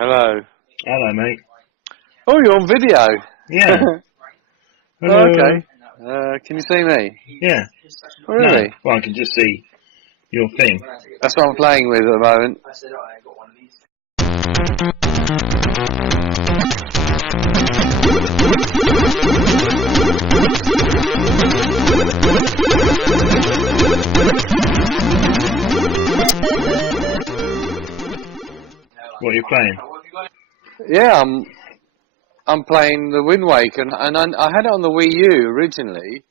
Hello. Hello, mate. Oh, you're on video. Yeah. Oh, Hello. okay. Can you see me? Yeah. Oh, really? No. Well, I can just see your thing. That's what I'm playing with at the moment. What are you playing? Yeah, I'm playing the Wind Waker, and I had it on the Wii U originally,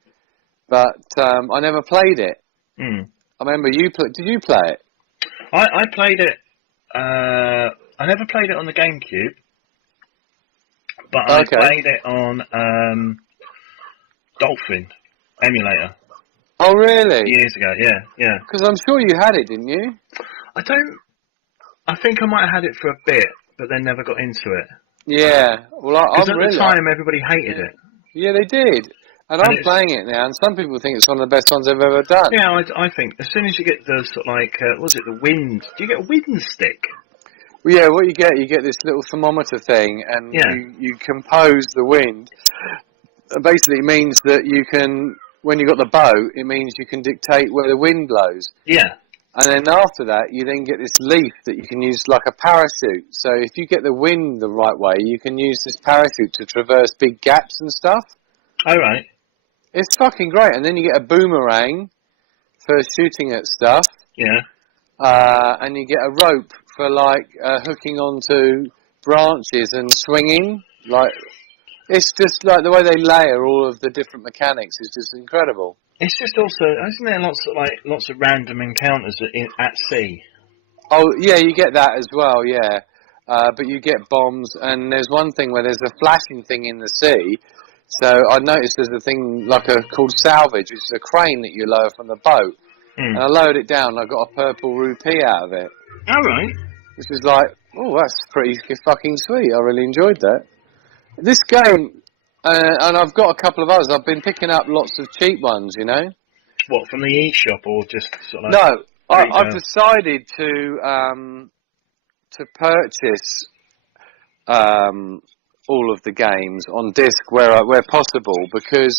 but I never played it. Hmm. I remember did you play it? I played it. I never played it on the GameCube, but I Okay. played it on Dolphin emulator Oh, really? years ago. Yeah. Because I'm sure you had it, didn't you? I think I might have had it for a bit, but then never got into it. Yeah. Well, Because at the time, everybody hated it. Yeah, they did. And I'm playing it now, and some people think it's one of the best ones I've ever done. Yeah, I think as soon as you get the sort of like, what was it, the wind? Do you get a wind stick? Well, yeah, what you get this little thermometer thing, and you compose the wind. Basically, it means that you can, when you've got the boat, it means you can dictate where the wind blows. Yeah. And then after that, you then get this leaf that you can use like a parachute. So if you get the wind the right way, you can use this parachute to traverse big gaps and stuff. Oh, right. It's fucking great. And then you get a boomerang for shooting at stuff. Yeah. And you get a rope for like hooking onto branches and swinging. Like, it's just like the way they layer all of the different mechanics is just incredible. It's just also, isn't there lots of random encounters at sea? Oh yeah, you get that as well. Yeah, but you get bombs, and there's one thing where there's a flashing thing in the sea. So I noticed there's a thing called salvage, which is a crane that you lower from the boat. And I lowered it down, and I got a purple rupee out of it. All right. Which was like, oh, that's pretty fucking sweet. I really enjoyed that. This game, and I've got a couple of others. I've been picking up lots of cheap ones, you know. What, from the eShop or just sort of like... No, I've decided to purchase all of the games on disc where possible, because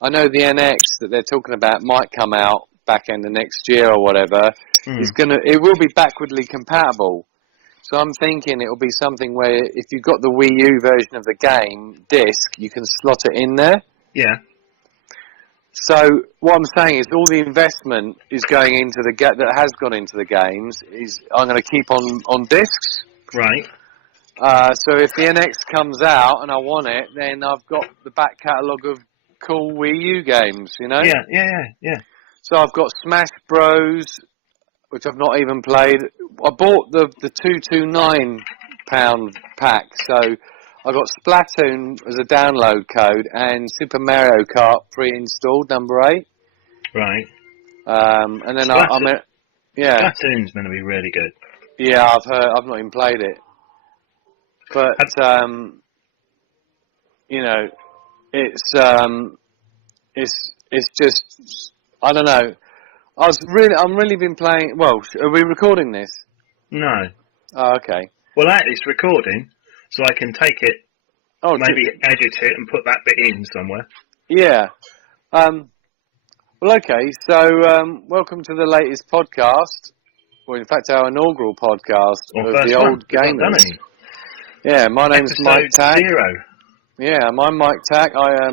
I know the NX that they're talking about might come out back end of next year or whatever. It will be backwardly compatible. So I'm thinking it will be something where if you've got the Wii U version of the game disc, you can slot it in there. Yeah. So what I'm saying is all the investment is going into that has gone into the games is I'm going to keep on discs. Right. So if the NX comes out and I want it, then I've got the back catalogue of cool Wii U games, you know? Yeah. So I've got Smash Bros, which I've not even played. I bought the £229 pack, so I got Splatoon as a download code and Super Mario Kart pre-installed, number 8. Right. And then Splatoon's going to be really good. Yeah, I've heard. I've not even played it, but you know, it's just, I don't know. I'm really been playing. Well, are we recording this? No. Oh, okay. Well, that is recording, so I can take it. Oh, maybe edit it and put that bit in somewhere. Yeah. Well, okay. So, welcome to the latest podcast. Well, in fact, our inaugural podcast of the Old Gamers. Yeah, my name's Mike Tack. 0. Yeah, I'm Mike Tack. I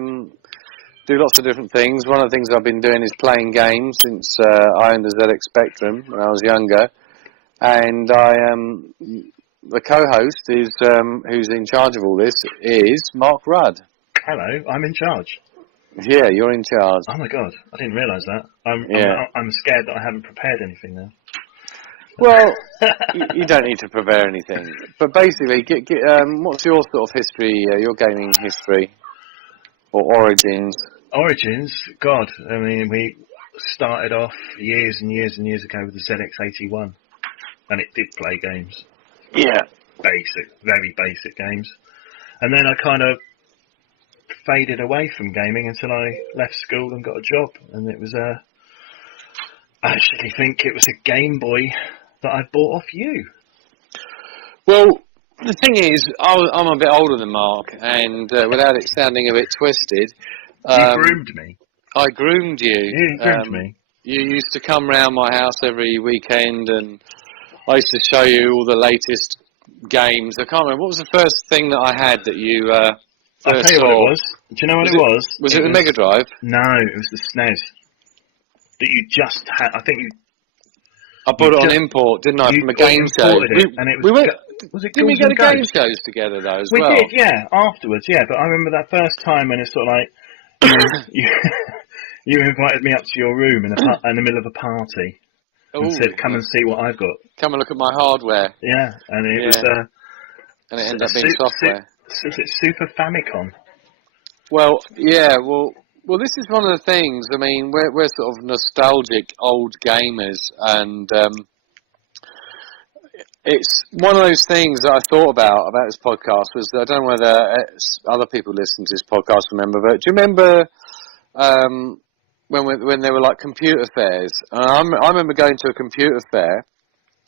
do lots of different things. One of the things I've been doing is playing games since I owned a ZX Spectrum when I was younger. And the co-host is who's in charge of all this is Mark Rudd. Hello, I'm in charge. Yeah, you're in charge. Oh my god, I didn't realise that. I'm scared that I haven't prepared anything now. Well, you don't need to prepare anything. But basically, what's your sort of history, your gaming history? Or origins? Origins? God, I mean, we started off years and years and years ago with the ZX81. And it did play games. Yeah. Very basic games. And then I kind of faded away from gaming until I left school and got a job. And it was I actually think it was a Game Boy that I bought off you. Well, The thing is, I'm a bit older than Mark, and without it sounding a bit twisted, You groomed me. I groomed you. You groomed me. You used to come round my house every weekend, and I used to show you all the latest games. I can't remember. What was the first thing that I had that you I'll first tell you saw? what it was. Do you know what it was? Was it the Mega Drive? No, it was the SNES. That you just had. I think you. I bought it on import, didn't I, from a game show? And it was. Didn't we go to game shows together though as well? We did, yeah. Afterwards, yeah. But I remember that first time when it's sort of like you invited me up to your room in the middle of a party and said, "Come and see what I've got. Come and look at my hardware." Yeah, and it was. And it ended up being software. Was it Super Famicom? Well, yeah. Well, this is one of the things. I mean, we're sort of nostalgic old gamers, and it's one of those things that I thought about this podcast. Was I don't know whether other people listen to this podcast remember, but do you remember when there were like computer fairs? I remember going to a computer fair,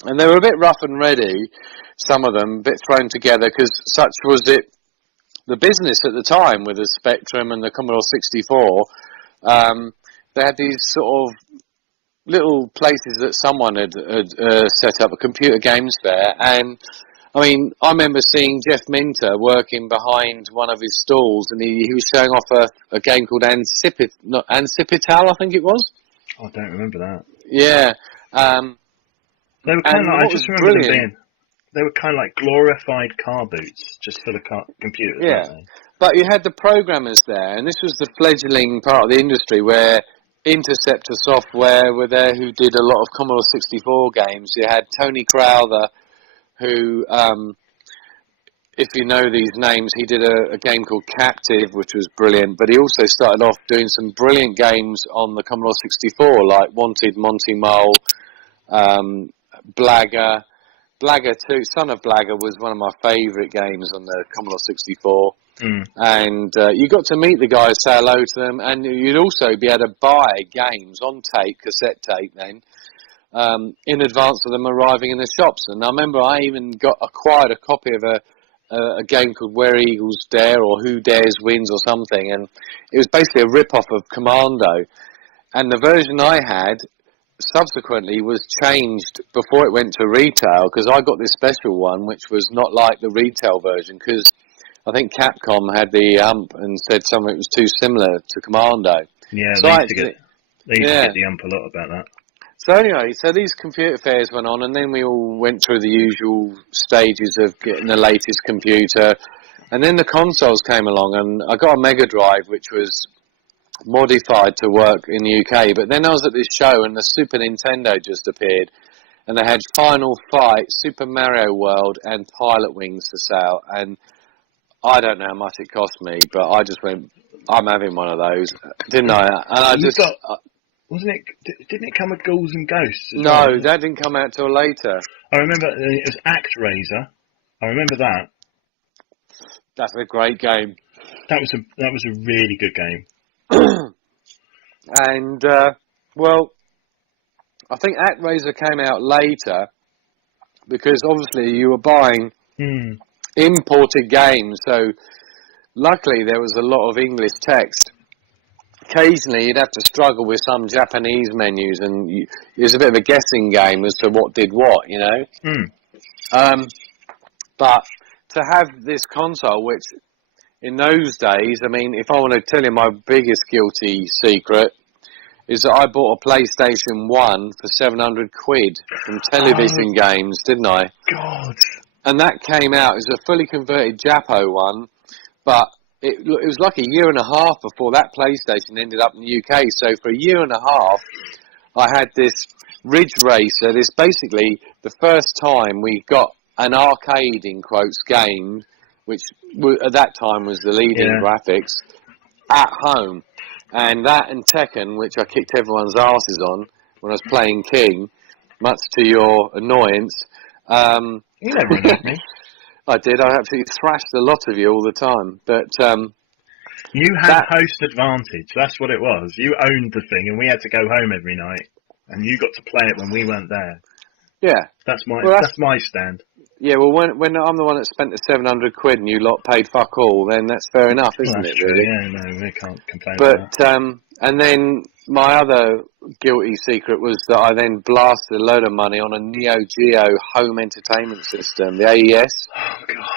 and they were a bit rough and ready. Some of them a bit thrown together because such was it. The business at the time with the Spectrum and the Commodore 64, they had these sort of little places that someone had set up, a computer games fair. And, I mean, I remember seeing Jeff Minter working behind one of his stalls, and he was showing off a game called Ancipital, I think it was. Oh, I don't remember that. Yeah. They were kind of, I just remember them being... They were kind of like glorified car boots, just for the computers. Yeah, but you had the programmers there, and this was the fledgling part of the industry where Interceptor Software were there, who did a lot of Commodore 64 games. You had Tony Crowther, who, if you know these names, he did a game called Captive, which was brilliant, but he also started off doing some brilliant games on the Commodore 64, like Wanted, Monty Mole, Blagger. Blagger 2, Son of Blagger was one of my favourite games on the Commodore 64. And you got to meet the guys, say hello to them, and you'd also be able to buy games on tape, cassette tape then, in advance of them arriving in the shops. And I remember I even acquired a copy of a game called Where Eagles Dare, or Who Dares Wins or something, and it was basically a rip-off of Commando. And the version I had subsequently was changed before it went to retail, because I got this special one which was not like the retail version, because I think Capcom had the ump and said something was too similar to Commando. Yeah, so they used to get the ump a lot about that. So anyway, so these computer fairs went on, and then we all went through the usual stages of getting the latest computer, and then the consoles came along, and I got a Mega Drive which was modified to work in the UK, but then I was at this show and the Super Nintendo just appeared, and they had Final Fight, Super Mario World and Pilot Wings for sale, and I don't know how much it cost me, but I just went, I'm having one of those, didn't I? And I just... Wasn't it, didn't it come with Ghouls and Ghosts as no, well? that didn't come out till later. I remember it was ActRaiser. I remember that. That's a great game. That was a really good game. And, well, I think ActRaiser came out later because obviously you were buying imported games, so luckily there was a lot of English text. Occasionally you'd have to struggle with some Japanese menus, and it was a bit of a guessing game as to what did what, you know. But to have this console, which in those days, I mean, if I want to tell you my biggest guilty secret, is that I bought a PlayStation 1 for 700 quid from Television Games, didn't I? God. And that came out, it was a fully converted Japo one, but it was like a year and a half before that PlayStation ended up in the UK. So for a year and a half, I had this Ridge Racer, this basically the first time we got an arcade, in quotes, game, which at that time was the leading graphics, at home. And that and Tekken, which I kicked everyone's asses on when I was playing King, much to your annoyance. You never annoyed me. I did. I absolutely thrashed a lot of you all the time. But you had host advantage. That's what it was. You owned the thing, and we had to go home every night, and you got to play it when we weren't there. Yeah, that's my stand. Yeah, well, when I'm the one that spent the 700 quid and you lot paid fuck all, then that's fair enough, isn't That's it, true, really? yeah, no, we can't complain But, about that. and then my other guilty secret was that I then blasted a load of money on a Neo Geo home entertainment system, the AES. Oh, God.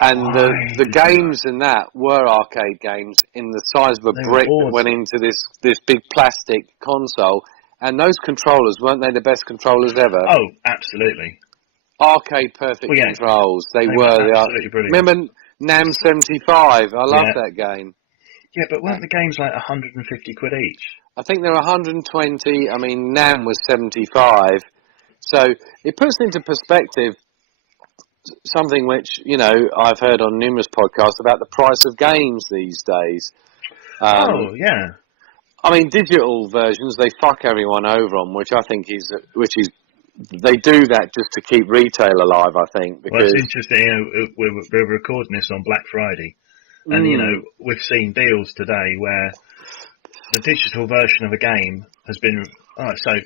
And Why the did games in that were arcade games in the size of a They were brick that boards. went into this big plastic console. And those controllers, weren't they the best controllers ever? Oh, absolutely. Arcade perfect Well, yeah, controls. They were were. absolutely brilliant. Remember NAM 75? I loved Yeah. that game. Yeah, but weren't the games like 150 quid each? I think there were 120. I mean, NAM was 75. So it puts into perspective something which, you know, I've heard on numerous podcasts about the price of games these days. Oh, yeah. I mean, digital versions, they fuck everyone over on, which they do that just to keep retail alive, I think, Well, because... it's interesting, you know, we're recording this on Black Friday, and, you know, we've seen deals today where the digital version of a game has been... Alright, so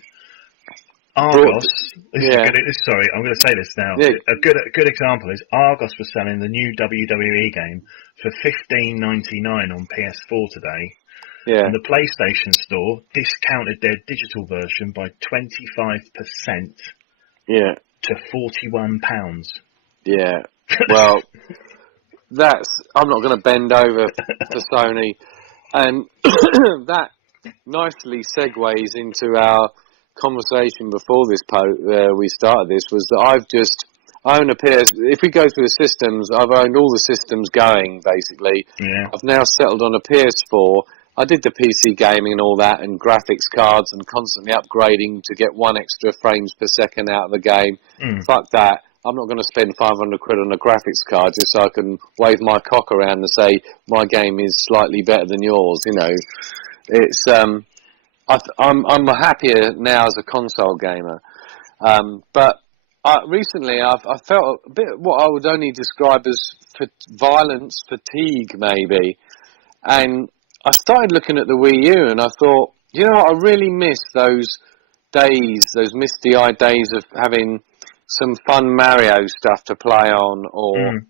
Argos... Sorry, I'm going to say this now. Yeah. A good example is Argos was selling the new WWE game for $15.99 on PS4 today. Yeah. And the PlayStation Store discounted their digital version by 25% to £41. Yeah. Well, I'm not going to bend over for Sony. And that nicely segues into our conversation before we started this, was that I own a PS. If we go through the systems, I've owned all the systems going, basically. Yeah. I've now settled on a PS4. I did the PC gaming and all that, and graphics cards, and constantly upgrading to get 1 extra frames per second out of the game. Fuck that. I'm not going to spend 500 quid on a graphics card just so I can wave my cock around and say my game is slightly better than yours. You know, it's I'm happier now as a console gamer. But recently I felt a bit what I would only describe as violence fatigue, maybe, and I started looking at the Wii U and I thought, you know what, I really miss those days, those misty-eyed days of having some fun Mario stuff to play on, or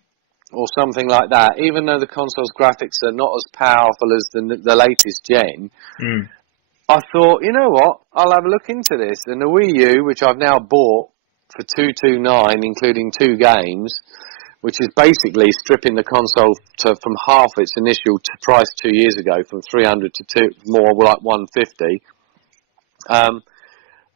something like that. Even though the console's graphics are not as powerful as the latest gen, I thought, you know what, I'll have a look into this. And the Wii U, which I've now bought for $229, including 2 games, which is basically stripping the console from half its initial price 2 years ago, from 300 to more like 150.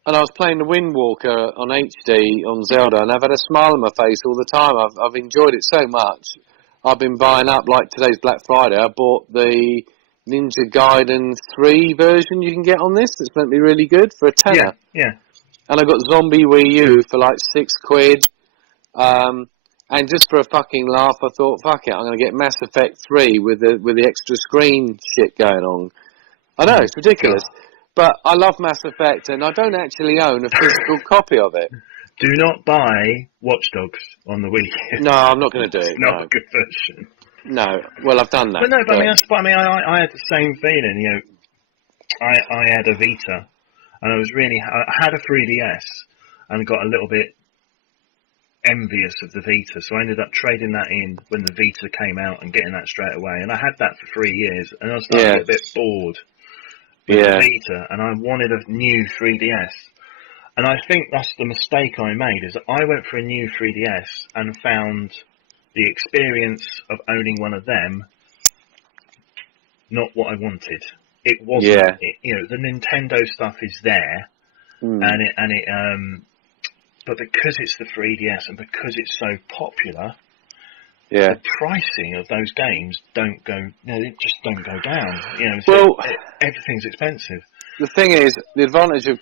And I was playing the Wind Walker on HD on Zelda, and I've had a smile on my face all the time. I've enjoyed it so much. I've been buying up, like today's Black Friday, I bought the Ninja Gaiden 3 version you can get on this. That's meant to be really good for a tenner. Yeah. And I got Zombie Wii U for like £6. And just for a fucking laugh, I thought, fuck it, I'm going to get Mass Effect 3 with the extra screen shit going on. I know, it's ridiculous. God. But I love Mass Effect, and I don't actually own a physical copy of it. Do not buy Watch Dogs on the Wii. No, I'm not going to do it. It's not a good version. No, well, I've done that. But no, I had the same feeling, you know. I had a Vita, and I had a 3DS, and got a little bit envious of the Vita, so I ended up trading that in when the Vita came out and getting that straight away. And I had that for 3 years, and I was starting to get a bit bored with the Vita, and I wanted a new 3DS. And I think that's the mistake I made, is that I went for a new 3DS and found the experience of owning one of them not what I wanted. It wasn't. You know, the Nintendo stuff is there, but because it's the 3DS and because it's so popular, the pricing of those games they just don't go down. You know, so everything's expensive. The thing is, the advantage of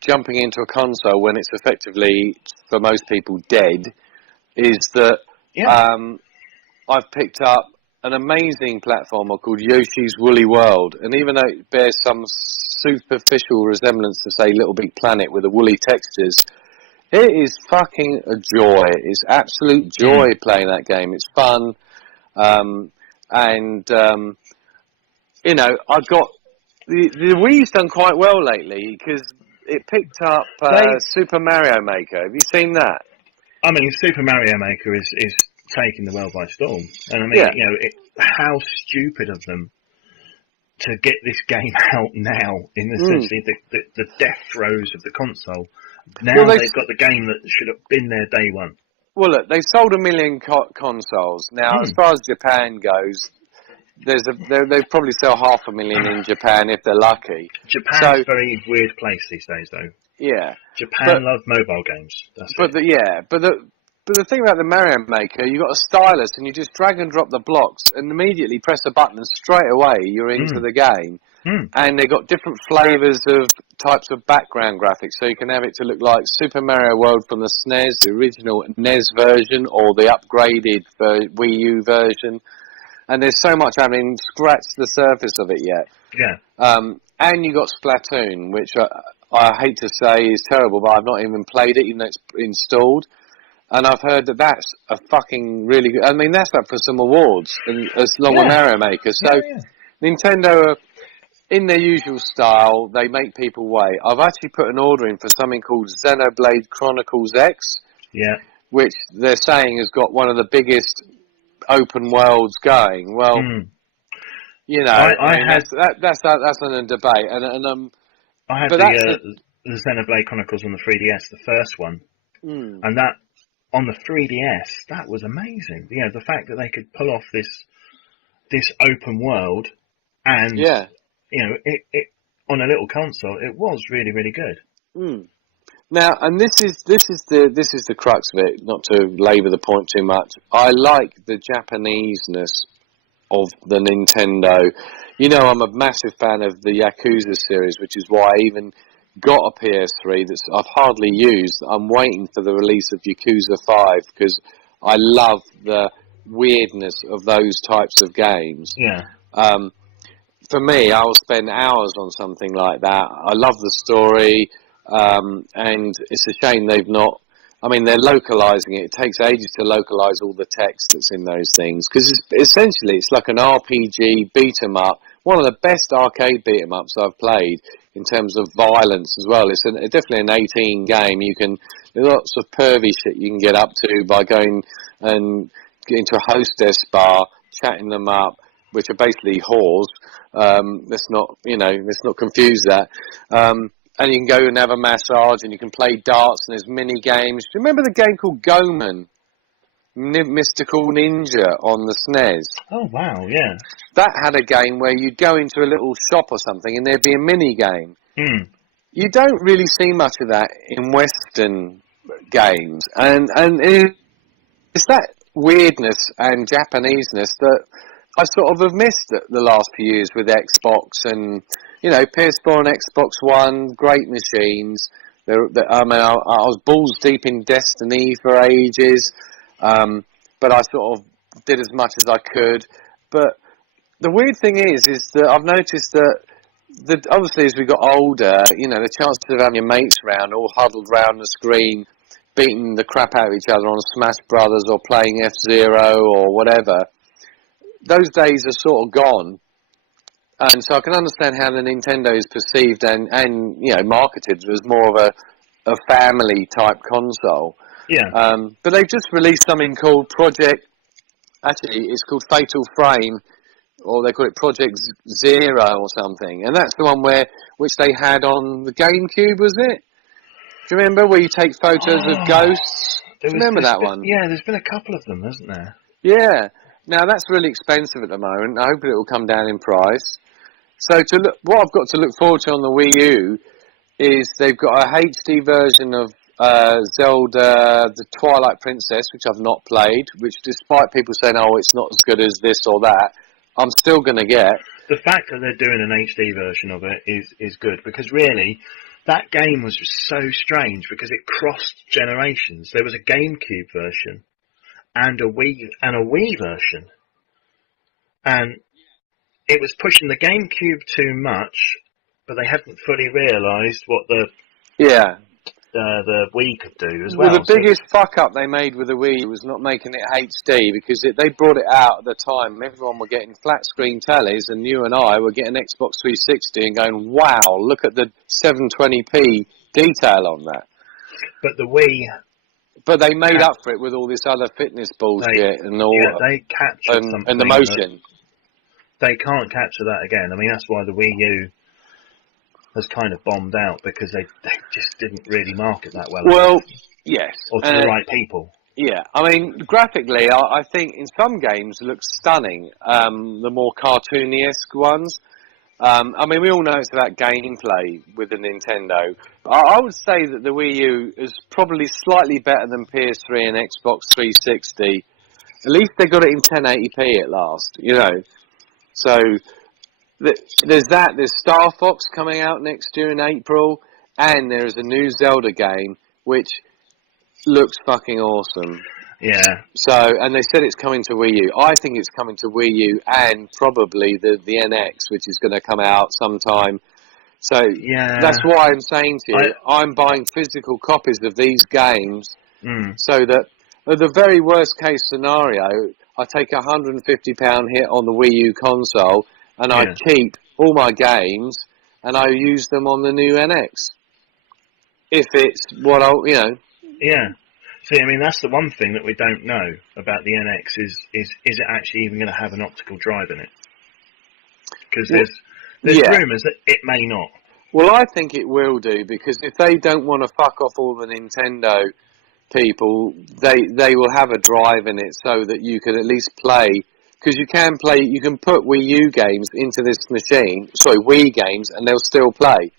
jumping into a console when it's effectively, for most people, dead, is that I've picked up an amazing platformer called Yoshi's Woolly World, and even though it bears some superficial resemblance to, say, Little Big Planet with the woolly textures, it is fucking a joy. It's absolute joy playing that game. It's fun. You know, I've got... The Wii's done quite well lately, because it picked up Super Mario Maker. Have you seen that? I mean, Super Mario Maker is taking the world by storm, and I mean, Yeah. how stupid of them to get this game out now in essentially the death throes of the console. Well, Now they've got the game that should have been there day one. Well, look, they sold 1 million consoles. Now, as far as Japan goes, they probably sell 500,000 in Japan if they're lucky. Japan's a very weird place these days, though. Yeah, Japan love mobile games. But the thing about the Mario Maker, you got a stylus and you just drag and drop the blocks and immediately press a button and straight away you're into the game. And they've got different flavours of types of background graphics, so you can have it to look like Super Mario World from the SNES, the original NES version, or the upgraded Wii U version. And there's so much I haven't scratched the surface of it yet. Yeah. And you got Splatoon, which I hate to say is terrible, but I've not even played it, even though it's installed. And I've heard that that's a fucking really good... I mean, that's up for some awards, as long with Mario Maker. So Nintendo, in their usual style, they make people wait. I've actually put an order in for something called Xenoblade Chronicles X, which they're saying has got one of the biggest open worlds going. Well, you know, that's in a debate. I had the Xenoblade Chronicles on the 3DS, the first one, and that on the 3DS, that was amazing. You know, the fact that they could pull off this open world, and you know, it on a little console, it was really, really good. Now, and this is the crux of it. Not to labour the point too much, I like the Japaneseness of the Nintendo. You know, I'm a massive fan of the Yakuza series, which is why I even got a PS3 that I've hardly used. I'm waiting for the release of Yakuza 5 because I love the weirdness of those types of games. For me, I will spend hours on something like that. I love the story, and it's a shame they've not... I mean, they're localising it. It takes ages to localise all the text that's in those things, because essentially it's like an RPG beat-em-up, one of the best arcade beat-em-ups I've played in terms of violence as well. It's definitely an 18 game. There's lots of pervy shit you can get up to by going and getting to a hostess bar, chatting them up, which are basically whores. Let's not confuse that. And you can go and have a massage, and you can play darts, and there's mini games. Do you remember the game called Goman? Mystical Ninja on the SNES. Oh, wow, yeah. That had a game where you'd go into a little shop or something, and there'd be a mini game. You don't really see much of that in Western games. And it's that weirdness and Japaneseness that I sort of have missed the last few years with Xbox and... You know, PS4 and Xbox One, great machines. I was balls deep in Destiny for ages, but I sort of did as much as I could. But the weird thing is that I've noticed that obviously as we got older, you know, the chances of having your mates around, all huddled round the screen, beating the crap out of each other on Smash Brothers or playing F-Zero or whatever, those days are sort of gone. And so I can understand how the Nintendo is perceived and you know, marketed as more of a family type console. But they've just released something called it's called Fatal Frame, or they call it Project Zero or something. And that's the one which they had on the GameCube, was it? Do you remember, where you take photos of ghosts? Do you remember that one? Yeah, there's been a couple of them, hasn't there? Yeah. Now that's really expensive at the moment. I hope it will come down in price. So what I've got to look forward to on the Wii U is they've got a HD version of Zelda, the Twilight Princess, which I've not played, which despite people saying, oh, it's not as good as this or that, I'm still going to get. The fact that they're doing an HD version of it is good, because really, that game was just so strange because it crossed generations. There was a GameCube version and a Wii version. And it was pushing the GameCube too much, but they hadn't fully realised what the Wii could do as well. Well, the biggest fuck up they made with the Wii was not making it HD, because they brought it out at the time. Everyone were getting flat screen tellies, and you and I were getting Xbox 360 and going, wow, look at the 720p detail on that. But the Wii But they made up for it with all this other fitness bullshit and all. Yeah, they captured something. And the motion. They can't capture that again. I mean, that's why the Wii U has kind of bombed out, because they just didn't really market that well. Well, yes. Or to the right people. Yeah, I mean, graphically, I think in some games it looks stunning, the more cartoony-esque ones. I mean, we all know it's about gameplay with the Nintendo. I would say that the Wii U is probably slightly better than PS3 and Xbox 360. At least they got it in 1080p at last, you know. So there's that. There's Star Fox coming out next year in April, and there is a new Zelda game which looks fucking awesome. Yeah. So, and they said it's coming to Wii U. I think it's coming to Wii U and probably the NX, which is going to come out sometime. So yeah, that's why I'm saying to you, I'm buying physical copies of these games so that at the very worst case scenario, I take a £150 hit on the Wii U console and I keep all my games and I use them on the new NX. If it's what I, you know. Yeah. See, I mean, that's the one thing that we don't know about the NX is it actually even going to have an optical drive in it? Because there's rumours that it may not. Well, I think it will do, because if they don't want to fuck off all the Nintendo people, they will have a drive in it so that you can at least play. Because you can put Wii U games into this machine, Wii games, and they'll still play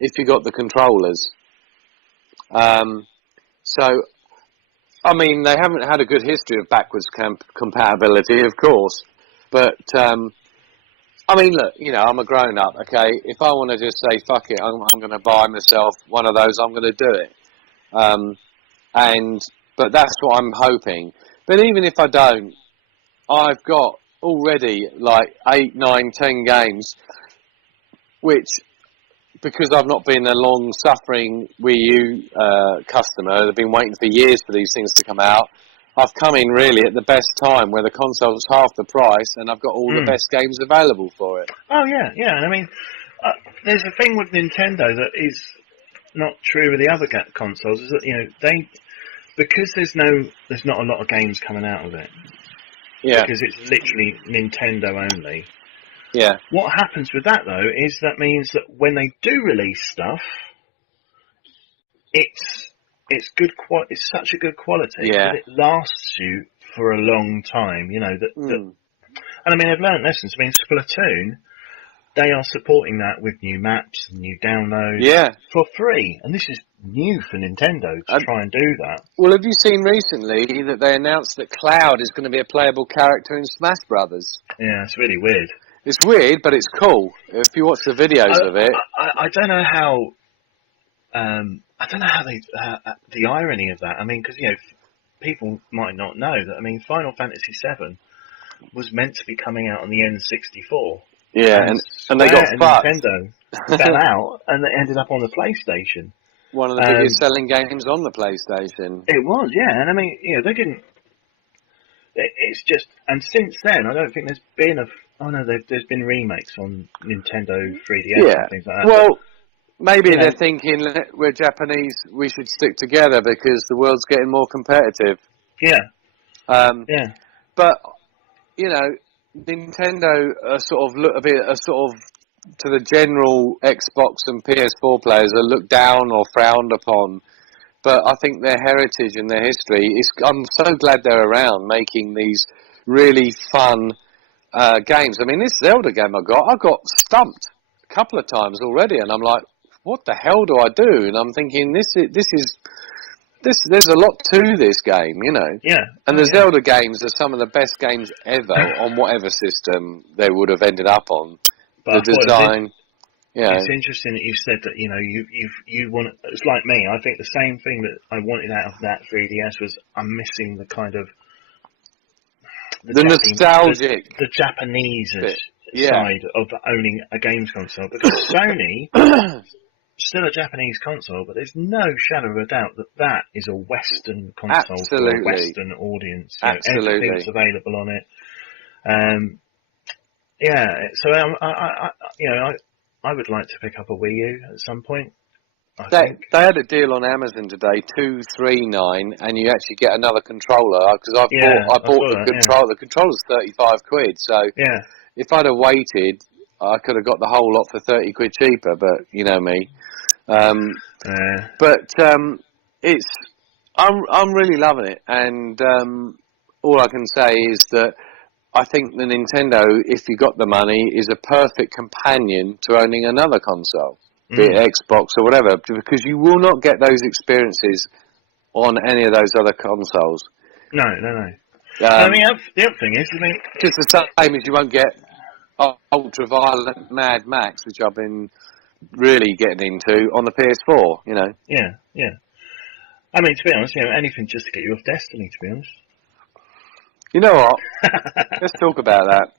if you got the controllers. So, I mean, they haven't had a good history of backwards compatibility, of course. But, I mean, look, you know, I'm a grown-up, okay? If I want to just say, fuck it, I'm going to buy myself one of those, I'm going to do it. But that's what I'm hoping. But even if I don't, I've got already like 8, 9, 10 games, which, because I've not been a long-suffering Wii U customer, I've been waiting for years for these things to come out, I've come in really at the best time where the console's half the price and I've got all the best games available for it. Oh, yeah, yeah. And I mean, there's a thing with Nintendo that is not true with the other consoles, is that, you know, because there's not a lot of games coming out of it. Yeah. Because it's literally Nintendo only. Yeah. What happens with that, though, is that means that when they do release stuff, it's good. It's such a good quality that it lasts you for a long time. You know and I mean, I've learned lessons. I mean, Splatoon, they are supporting that with new maps and new downloads for free, and this is new for Nintendo to try and do that. Well, have you seen recently that they announced that Cloud is going to be a playable character in Smash Brothers? Yeah, it's really weird. It's weird, but it's cool. If you watch the videos of it, I don't know how. I don't know how the irony of that. I mean, because you know, people might not know that. I mean, Final Fantasy VII was meant to be coming out on the N64. Yeah, and they got fucked. Nintendo fell out, and it ended up on the PlayStation. One of the biggest selling games on the PlayStation. It was, yeah, and I mean, you know, they didn't. It's just, and since then, I don't think there's been there's been remakes on Nintendo 3DS and things like that. Well, maybe they're thinking we're Japanese, we should stick together because the world's getting more competitive. Yeah. But you know, Nintendo are sort of to the general Xbox and PS4 players are looked down or frowned upon. But I think their heritage and their history I'm so glad they're around making these really fun games. I mean, this Zelda game I got stumped a couple of times already, and I'm like, what the hell do I do? And I'm thinking, there's a lot to this game, you know. Yeah. And the Zelda games are some of the best games ever on whatever system they would have ended up on. But the design. It's interesting that you said that, you know, you want. It's like me. I think the same thing that I wanted out of that 3DS was I'm missing the kind of the nostalgic, the Japanese side of owning a games console, because Sony still a Japanese console, but there's no shadow of a doubt that is a Western console for a Western audience. You know, everything's available on it. So I would like to pick up a Wii U at some point. I They think. they had a deal on Amazon today, 239, and you actually get another controller. Because I Yeah, I bought saw the that. controller. The controller's 35 quid. So Yeah. if I'd have waited, I could have got the whole lot for 30 quid cheaper. But you know me. Yeah. But it's I'm really loving it, and all I can say is that I think the Nintendo, if you got the money, is a perfect companion to owning another console, be it Xbox or whatever, because you will not get those experiences on any of those other consoles. No. And I mean, the other thing is, I mean, Just the same as you won't get Ultraviolet Mad Max, which I've been really getting into on the PS4. You know. yeah. I mean, to be honest, anything just to get you off Destiny. To be honest. You know what? Let's talk about that.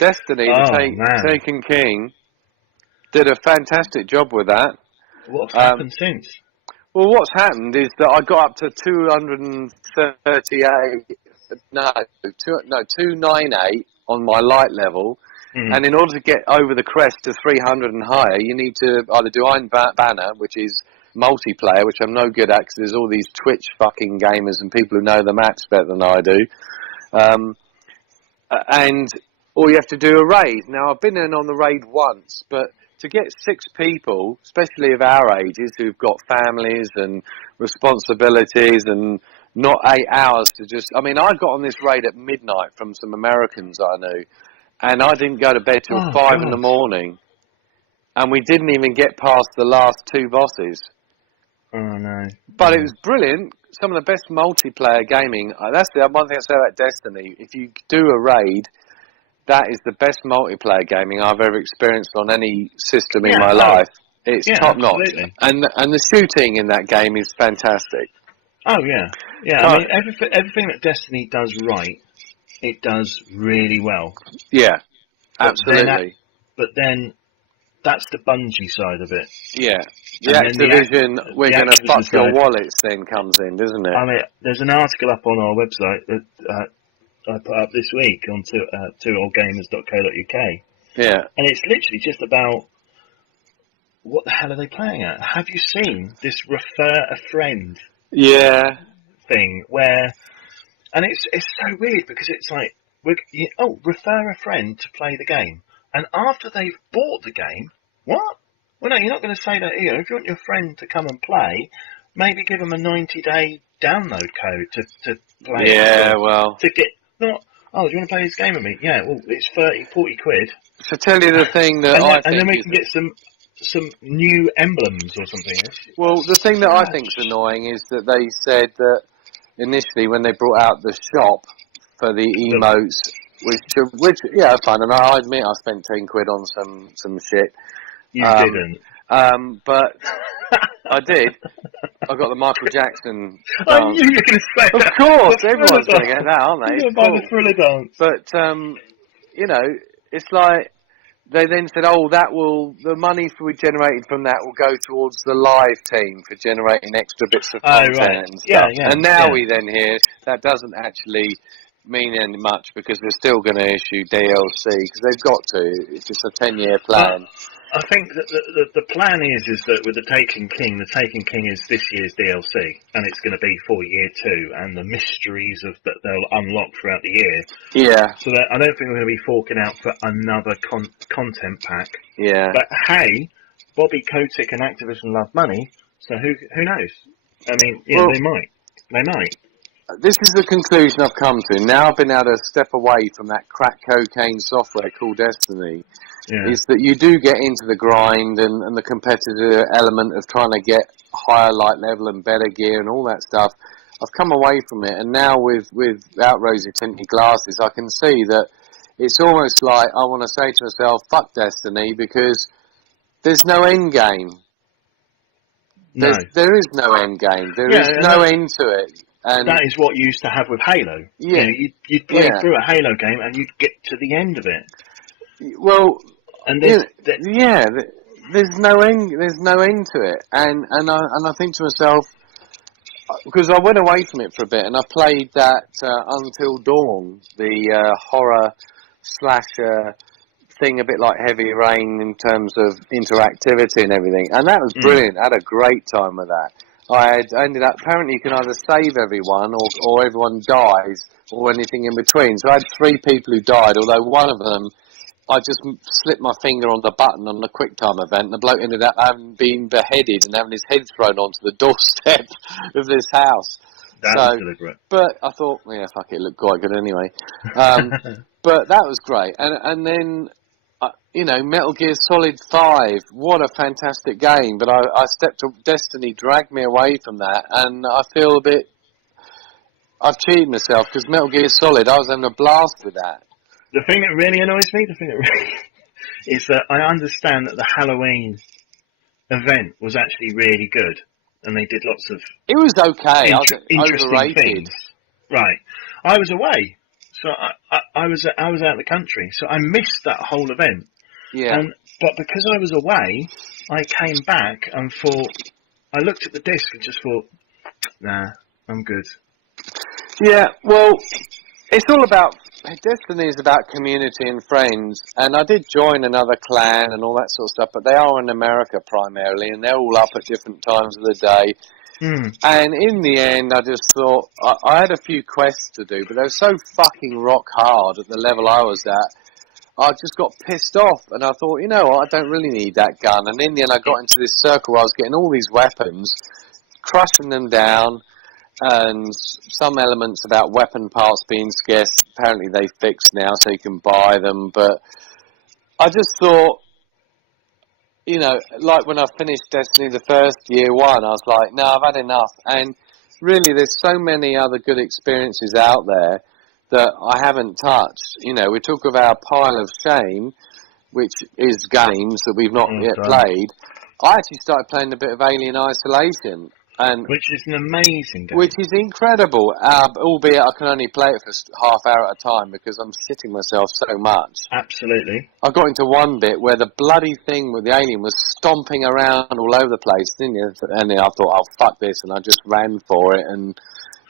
Destiny, Man. Taken King, did a fantastic job with that. What's happened since? Well, what's happened is that I got up to 298 on my light level, and in order to get over the crest to 300 and higher, you need to either do Iron Banner, which is multiplayer, which I'm no good at because there's all these Twitch fucking gamers and people who know the maps better than I do, or you have to do a raid. Now, I've been in on the raid once, but to get 6 people, especially of our ages, who've got families and responsibilities and not 8 hours to just... I mean, I got on this raid at midnight from some Americans I knew, and I didn't go to bed till 5 in the morning, and we didn't even get past the last 2 bosses. Oh, no. But it was brilliant. Some of the best multiplayer gaming. That's the one thing I say about Destiny. If you do a raid, that is the best multiplayer gaming I've ever experienced on any system in my life. It's top notch, and the shooting in that game is fantastic. Oh yeah. I mean, everything that Destiny does right, it does really well. Yeah, absolutely. But then that's the Bungie side of it. Yeah, the Activision, we're going to fuck your wallets then comes in, doesn't it? I mean, there's an article up on our website that I put up this week on tooldgamers.co.uk. Yeah. And it's literally just about what the hell are they playing at? Have you seen this refer a friend thing where... And it's so weird because it's like, refer a friend to play the game. And after they've bought the game, what? Well, no, you're not going to say that here. If you want your friend to come and play, maybe give them a 90-day download code to play. Yeah, well... To get... Not, do you want to play this game with me? Yeah, well, it's 30, 40 quid. So tell you the thing that and then we can get some new emblems or something. Well, the thing that I think is annoying is that they said that initially when they brought out the shop for the emotes, which fine, and I admit I spent 10 quid on some shit. You didn't. But I did. I got the Michael Jackson dance. I knew you were going to say that. Of course, everyone's going to get that, aren't they? You're going to buy the Thriller dance. But, it's like, they then said, the money we generated from that will go towards the live team for generating extra bits of content and stuff. And now we then hear that doesn't actually mean any much because they're still going to issue DLC because they've got to. It's just a 10-year plan. I think that the plan is that with the Taken King is this year's DLC, and it's going to be for year 2, and the mysteries that they'll unlock throughout the year. Yeah. So I don't think we're going to be forking out for another content pack. Yeah. But hey, Bobby Kotick and Activision love money, so who knows? I mean, they might. They might. This is the conclusion I've come to. Now I've been able to step away from that crack cocaine software called Destiny. Yeah. Is that you do get into the grind and the competitive element of trying to get higher light level and better gear and all that stuff. I've come away from it, and now without rosy tinted glasses, I can see that it's almost like I want to say to myself, fuck Destiny, because there's no end game. There is no end game. There is no end to it. And that is what you used to have with Halo. Yeah. You'd play through a Halo game and you'd get to the end of it. Well, and there's no end. There's no end to it, and I think to myself, because I went away from it for a bit, and I played that Until Dawn, the horror slasher thing a bit like Heavy Rain in terms of interactivity and everything, and that was brilliant. I had a great time with that. I ended up, apparently you can either save everyone or everyone dies or anything in between. So I had 3 people who died, although one of them, I just slipped my finger on the button on the QuickTime event, and the bloke ended up having been beheaded and having his head thrown onto the doorstep of this house. That was deliberate. But I thought, yeah, fuck it, looked quite good anyway. But that was great. And then, you know, Metal Gear Solid 5, what a fantastic game. But I stepped up, Destiny dragged me away from that, and I feel a bit, I've cheated myself, because Metal Gear Solid, I was having a blast with that. The thing that really annoys me, is that I understand that the Halloween event was actually really good, and they did lots of it was okay. interesting overrated things. Right, I was away, so I was out of the country, so I missed that whole event. Yeah. But because I was away, I came back and thought, I looked at the disc and just thought, nah, I'm good. Yeah, well, it's all about, Destiny is about community and friends, and I did join another clan and all that sort of stuff, but they are in America primarily, and they're all up at different times of the day. And in the end, I just thought, I had a few quests to do, but they were so fucking rock hard at the level I was at, I just got pissed off, and I thought, you know what, I don't really need that gun. And in the end, I got into this circle where I was getting all these weapons, crushing them down, and some elements about weapon parts being scarce, apparently they fixed now, so you can buy them. But I just thought, you know, like when I finished Destiny the first year 1, I was like, no, I've had enough. And really, there's so many other good experiences out there that I haven't touched. You know, we talk of our pile of shame, which is games that we've not yet played. I actually started playing a bit of Alien Isolation. Which is an amazing game. Which is incredible, albeit I can only play it for half hour at a time because I'm shitting myself so much. Absolutely. I got into one bit where the bloody thing with the alien was stomping around all over the place, didn't you? And then I thought, oh, fuck this, and I just ran for it and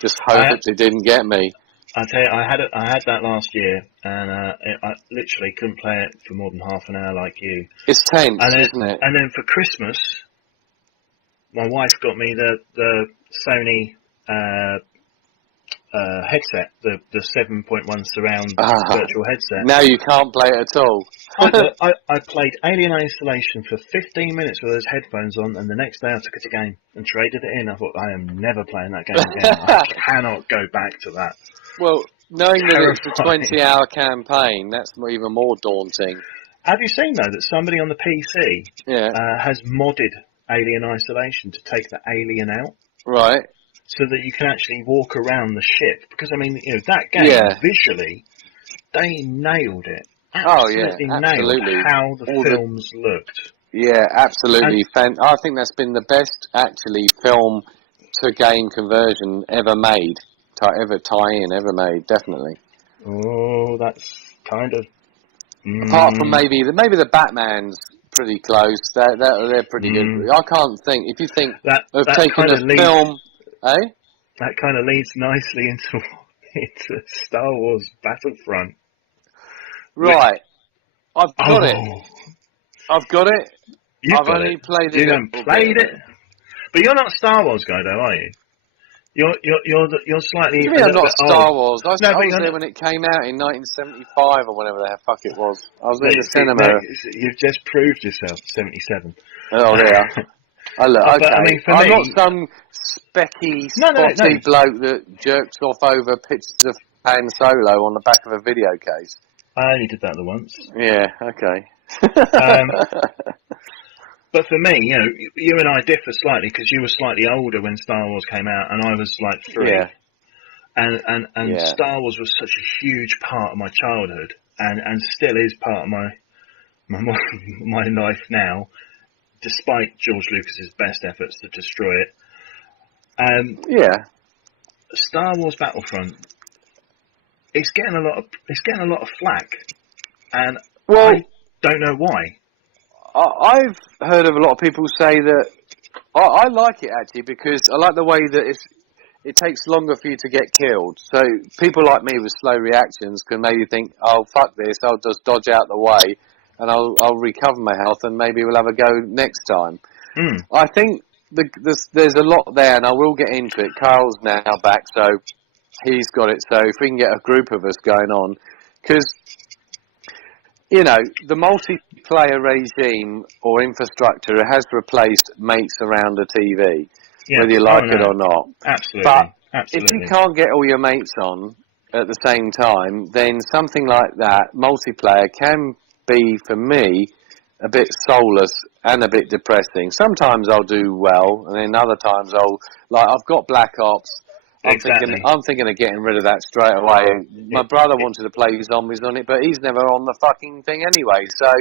just hoped it didn't get me. I tell you, I had that last year, and I literally couldn't play it for more than half an hour like you. It's tense, isn't it? And then for Christmas, my wife got me the Sony headset, the 7.1 surround virtual headset. Now you can't play it at all. I played Alien Isolation for 15 minutes with those headphones on, and the next day I took it to game and traded it in. I thought, I am never playing that game again. I cannot go back to that. Well, knowing that it's a 20-hour campaign, that's even more daunting. Have you seen, though, that somebody on the PC has modded Alien Isolation to take the alien out? Right. So that you can actually walk around the ship. Because, I mean, you know, that game, visually, they nailed it. Absolutely nailed how the films looked. Yeah, absolutely. I think that's been the best, actually, film-to-game conversion ever made. Ever made, definitely. Oh, that's kind of... Apart from maybe the Batman's pretty close. They're pretty good. I can't think. If you think of taking a film... That kind of leads nicely into Star Wars Battlefront. Right. I've got it. I've got it. I've only played it. You haven't played it? But you're not a Star Wars guy, though, are you? You're slightly... You mean I'm not Star Wars? I was there when it came out in 1975 or whatever the fuck it was. I was in the cinema. You've just proved yourself, 77. Oh, yeah. Look, okay. But, I mean, for I'm me, not some spotty bloke that jerks off over pictures of Han Solo on the back of a video case. I only did that the once. Yeah, okay. But for me, you know, you and I differ slightly because you were slightly older when Star Wars came out, and I was like 3. Yeah. And Star Wars was such a huge part of my childhood, and still is part of my life now, despite George Lucas's best efforts to destroy it. Star Wars Battlefront, it's getting a lot of flack, and I don't know why. I've heard of a lot of people say that I like it actually because I like the way that it takes longer for you to get killed. So people like me with slow reactions can maybe think, oh fuck this, I'll just dodge out the way and I'll recover my health, and maybe we'll have a go next time. I think there's a lot there, and I will get into it. Carl's now back, so he's got it. So if we can get a group of us going on, because you know the multiplayer regime or infrastructure has replaced mates around a TV, whether you like it or not. Absolutely. But Absolutely. if you can't get all your mates on at the same time, then something like that, multiplayer, can be, for me, a bit soulless and a bit depressing. Sometimes I'll do well, and then other times I've got Black Ops. I'm thinking of getting rid of that straight away. My brother wanted to play zombies on it, but he's never on the fucking thing anyway. So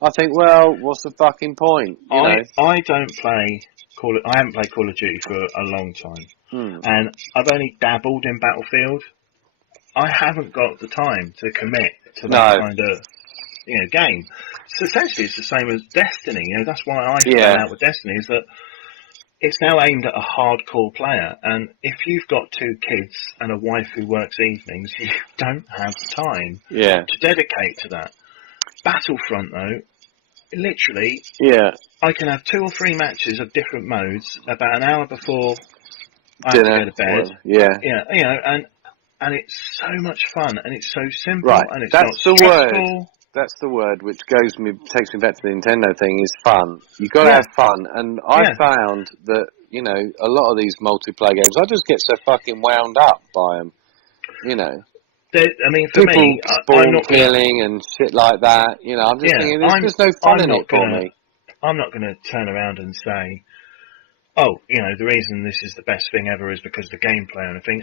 I think, well, what's the fucking point? I don't play I haven't played Call of Duty for a long time, and I've only dabbled in Battlefield. I haven't got the time to commit to that kind of game. So essentially, it's the same as Destiny. That's why I fell out with Destiny, is that it's now aimed at a hardcore player, and if you've got 2 kids and a wife who works evenings, you don't have time to dedicate to that. Battlefront, though, literally, I can have 2 or 3 matches of different modes about an hour before I have to go to bed. And it's so much fun, and it's so simple, and it's not stressful. That's the word which takes me back to the Nintendo thing, is fun. You've got to have fun. And I found that, a lot of these multiplayer games, I just get so fucking wound up by them, For people me, spawn killing and shit like that. I'm just thinking, there's just no fun in it for me. I'm not going to turn around and say, the reason this is the best thing ever is because the gameplay and everything.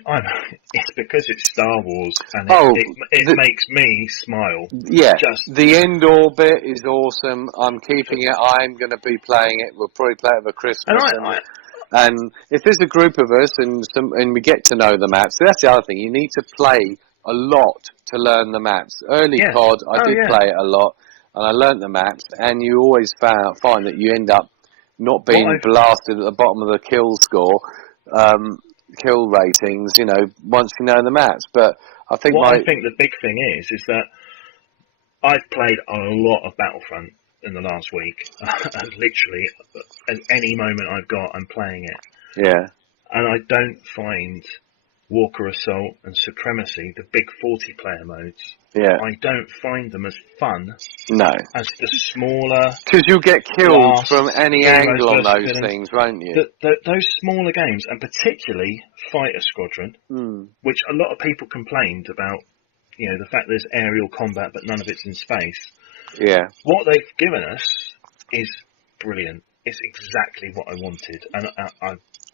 It's because it's Star Wars, and it makes me smile. Yeah, the Endor bit is awesome. I'm keeping it. I'm going to be playing it. We'll probably play it over Christmas. And if there's a group of us and we get to know the maps, so that's the other thing. You need to play a lot to learn the maps. Early COD, I did play it a lot, and I learnt the maps. And you always find that you end up not being blasted at the bottom of the kill score, kill ratings, once you know the maps. But I think I think the big thing is that I've played a lot of Battlefront in the last week. Literally, at any moment I've got, I'm playing it. Yeah. And I don't find Walker Assault and Supremacy, the big 40-player modes, I don't find them as fun as the smaller... Because you'll get killed from any angle on those things, won't you? Those smaller games, and particularly Fighter Squadron, which a lot of people complained about, the fact there's aerial combat but none of it's in space. Yeah. What they've given us is brilliant. It's exactly what I wanted. And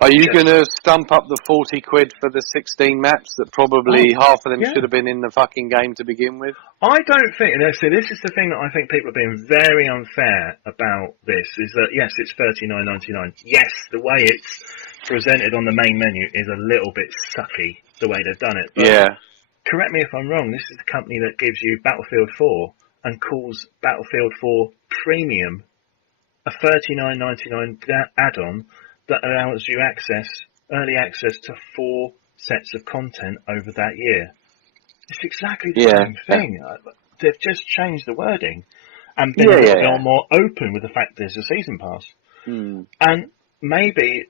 Are you going to stump up the 40 quid for the 16 maps that probably half of them should have been in the fucking game to begin with? I don't think... So this is the thing that I think people are being very unfair about this, is that, yes, it's $39.99. Yes, the way it's presented on the main menu is a little bit sucky, the way they've done it. But correct me if I'm wrong, this is the company that gives you Battlefield 4 and calls Battlefield 4 Premium a $39.99 add-on that allows you early access to 4 sets of content over that year. It's exactly the same thing. They've just changed the wording and been a little bit more open with the fact there's a season pass. And maybe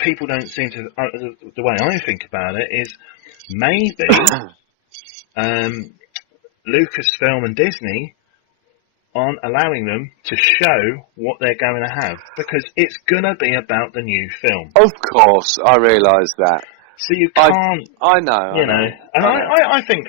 people don't seem to... the way I think about it is maybe Lucasfilm and Disney aren't allowing them to show what they're going to have, because it's going to be about the new film. Of course, I realise that. So you can't... I know. And I think,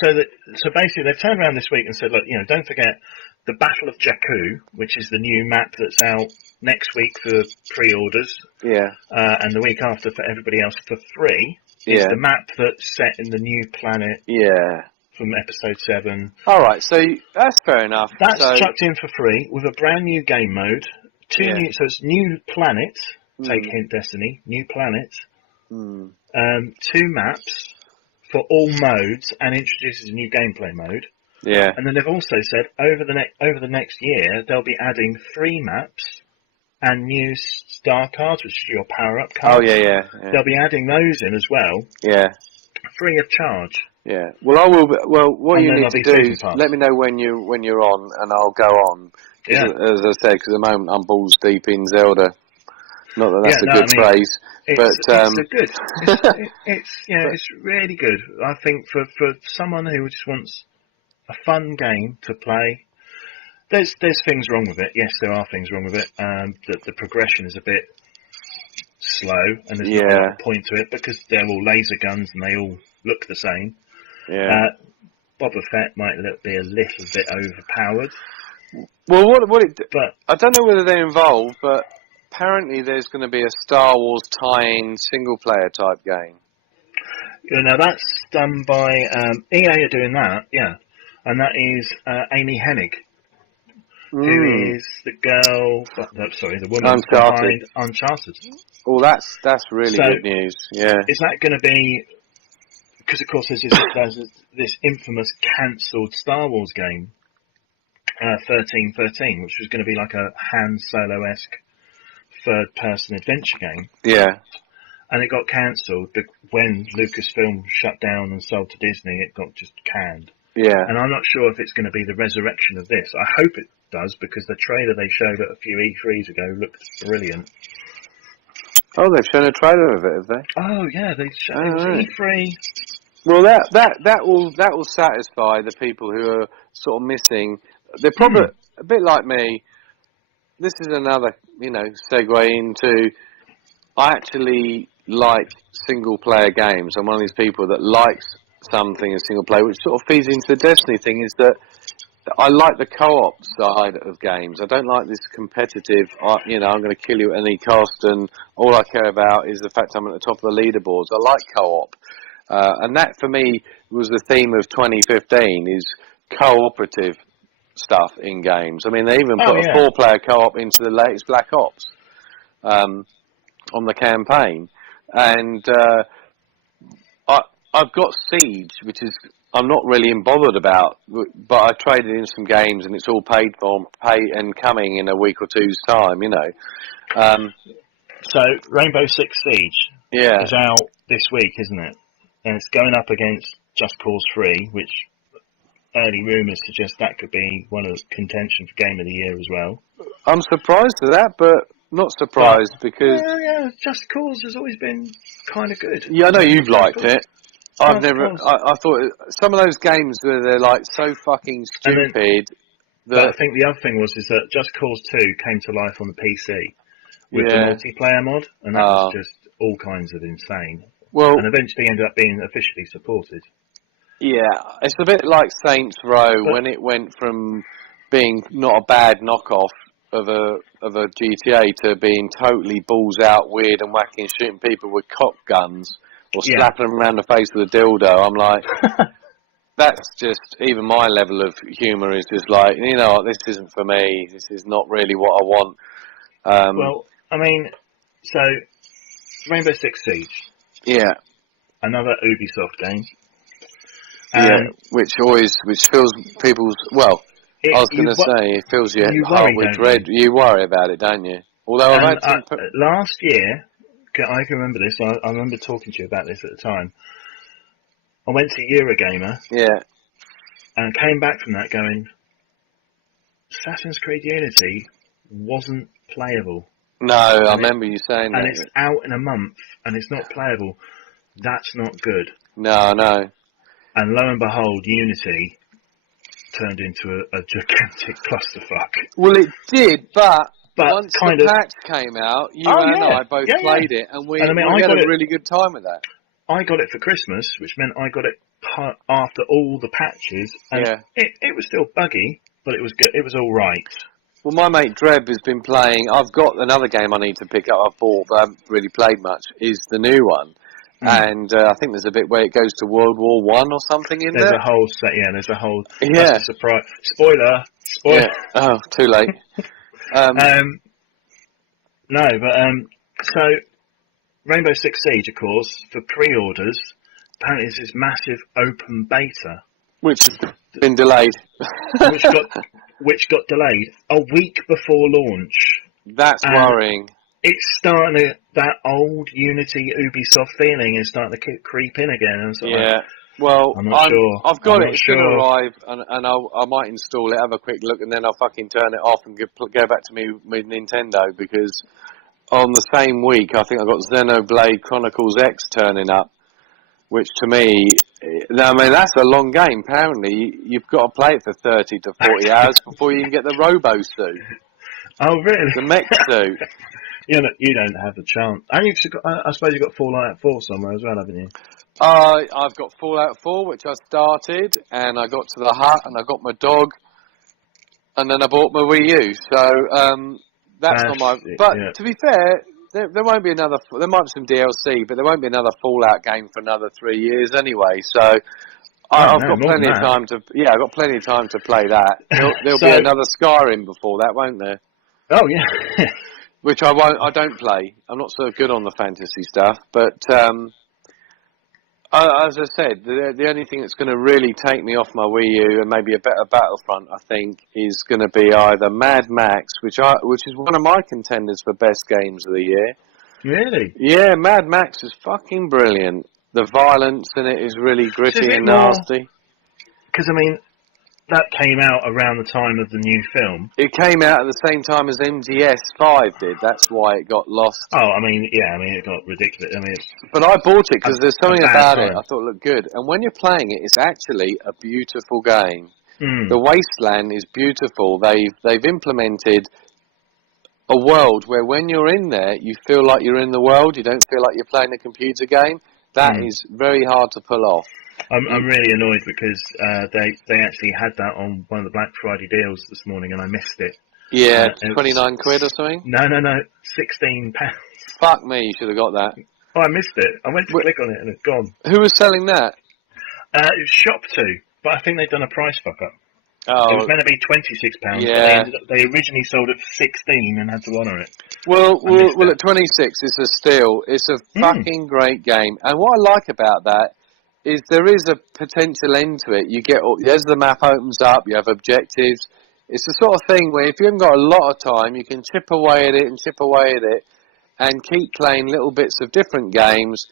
so basically they've turned around this week and said, look, don't forget the Battle of Jakku, which is the new map that's out next week for pre-orders. Yeah. And the week after for everybody else for free. Is the map that's set in the new planet. Yeah. From episode 7. Alright, so that's fair enough. That's chucked in for free with a brand new game mode. So it's new planets. Take hint, Destiny. New planets. 2 maps for all modes, and introduces a new gameplay mode. Yeah. And then they've also said over the next year they'll be adding 3 maps and new star cards, which is your power up cards. Oh yeah. They'll be adding those in as well. Yeah. Free of charge. Yeah. Well, I will. Well, what And you then need there'll to be do season is pass. let me know when you're on, and I'll go on. Yeah. As I said, because at the moment I'm balls deep in Zelda. Not that that's a good phrase, it's a good. It's but, it's really good. I think for someone who just wants a fun game to play, there's things wrong with it. Yes, there are things wrong with it. The progression is a bit slow, and there's not a lot of point to it because they're all laser guns and they all look the same. Yeah. Boba Fett might be a little bit overpowered. Well, but I don't know whether they're involved, but apparently there's going to be a Star Wars tie-in single-player type game. Now that's done by EA are doing that, yeah, and that is Amy Hennig, who is the woman behind Uncharted. Oh, that's really good news. Yeah. Is that going to be? Because of course there's this infamous cancelled Star Wars game, 1313, which was going to be like a Han Solo-esque third-person adventure game. Yeah. And it got cancelled when Lucasfilm shut down and sold to Disney. It got just canned. Yeah. And I'm not sure if it's going to be the resurrection of this. I hope it does, because the trailer they showed at a few E3s ago looked brilliant. Oh, they've shown a trailer of it, have they? Oh yeah, they showed it was E3. Well, that will satisfy the people who are sort of missing. They're probably a bit like me. This is another, segue into. I actually like single-player games. I'm one of these people that likes something in single-player, which sort of feeds into the Destiny thing, is that I like the co-op side of games. I don't like this competitive, I'm going to kill you at any cost, and all I care about is the fact I'm at the top of the leaderboards. I like co-op. And that, for me, was the theme of 2015, is cooperative stuff in games. I mean, they even put a 4-player co-op into the latest Black Ops. On the campaign, and I've got Siege, which is I'm not really bothered about, but I traded in some games and it's all paid for, and coming in a week or two's time, So Rainbow Six Siege is out this week, isn't it? And it's going up against Just Cause 3, which early rumours suggest that could be one of the contention for Game of the Year as well. I'm surprised at that, but not surprised because... Yeah, Just Cause has always been kind of good. Yeah, I know you've liked it. I thought some of those games where they're like so fucking stupid. But I think the other thing is that Just Cause 2 came to life on the PC with the multiplayer mod, and that was just all kinds of insane. Well, and eventually ended up being officially supported. Yeah, it's a bit like Saints Row when it went from being not a bad knockoff of a GTA to being totally balls out, weird and wacky and shooting people with cock guns or slapping them around the face with a dildo. I'm like, that's just, even my level of humour is just like, this isn't for me. This is not really what I want. Well, I mean, so Rainbow Six Siege. Yeah. Another Ubisoft game. Which fills people's, I was going to say, it fills your heart with dread. You worry about it, don't you? Although I've had last year, I can remember this, I remember talking to you about this at the time. I went to Eurogamer. Yeah. And came back from that going, Assassin's Creed Unity wasn't playable. No, I remember you saying that. And it's out in a month, and it's not playable. That's not good. No. And lo and behold, Unity turned into a gigantic clusterfuck. Well, it did, but once the patch came out, and I both played it, and we had a really good time with that. I got it for Christmas, which meant I got it after all the patches, and it was still buggy, but it was good. It was all right. Well, my mate Dreb has been playing. I've got another game I need to pick up. I've bought, but I haven't really played much. Is the new one. And I think there's a bit where it goes to World War One or something in there. There's a whole set, there's a whole... That's a surprise. Spoiler! Yeah. Oh, too late. So, Rainbow Six Siege, of course, for pre-orders, apparently it's this massive open beta. Which has been delayed. which got delayed a week before launch. That's worrying. It's starting that old Unity Ubisoft feeling is starting to creep in again. And Well, I'm not sure. I've got I'm it. not It's going to sure. arrive, and I might install it, have a quick look, and then I'll fucking turn it off and go back to me with Nintendo, because on the same week, I think I got Xenoblade Chronicles X turning up, which to me, I mean, that's a long game. Apparently, you've got to play it for 30 to 40 hours before you can get the Robo suit, Oh, really? the mech suit. You don't have the chance. And I suppose you've got Fallout 4 somewhere as well, haven't you? I've got Fallout 4, which I started, and I got to the hut, and I got my dog, and then I bought my Wii U. So that's not my. But to be fair, there won't be another. There might be some DLC, but there won't be another Fallout game for another 3 years anyway. So I've got plenty of time to. Yeah, I've got plenty of time to play that. There'll be another Skyrim before that, won't there? Oh yeah. Which I won't. I don't play. I'm not so good on the fantasy stuff, but. As I said, the only thing that's going to really take me off my Wii U and maybe a better Battlefront, I think, is going to be either Mad Max, which is one of my contenders for best games of the year. Really? Yeah, Mad Max is fucking brilliant. The violence in it is really gritty and nasty. Because, I mean, that came out around the time of the new film. It came out at the same time as MGS5 did. That's why it got lost. Oh, I mean, yeah, it got ridiculous. I mean, but I bought it because there's something about it I thought looked good. And when you're playing it, it's actually a beautiful game. The Wasteland is beautiful. They've implemented a world where when you're in there, you feel like you're in the world. You don't feel like you're playing a computer game. That is very hard to pull off. I'm really annoyed because they actually had that on one of the Black Friday deals this morning and I missed it. Yeah, 29 quid or something? No, £16. Fuck me, you should have got that. Oh, I missed it. I went to click on it and it's gone. Who was selling that? It was Shop2, but I think they've done a price fuck up. Oh. It was meant to be £26, yeah. But they originally sold it for 16 and had to honour it. Well, at 26, it's a steal. It's a fucking great game. And what I like about that is there is a potential end to it. As the map opens up, you have objectives. It's the sort of thing where if you haven't got a lot of time, you can chip away at it and keep playing little bits of different games,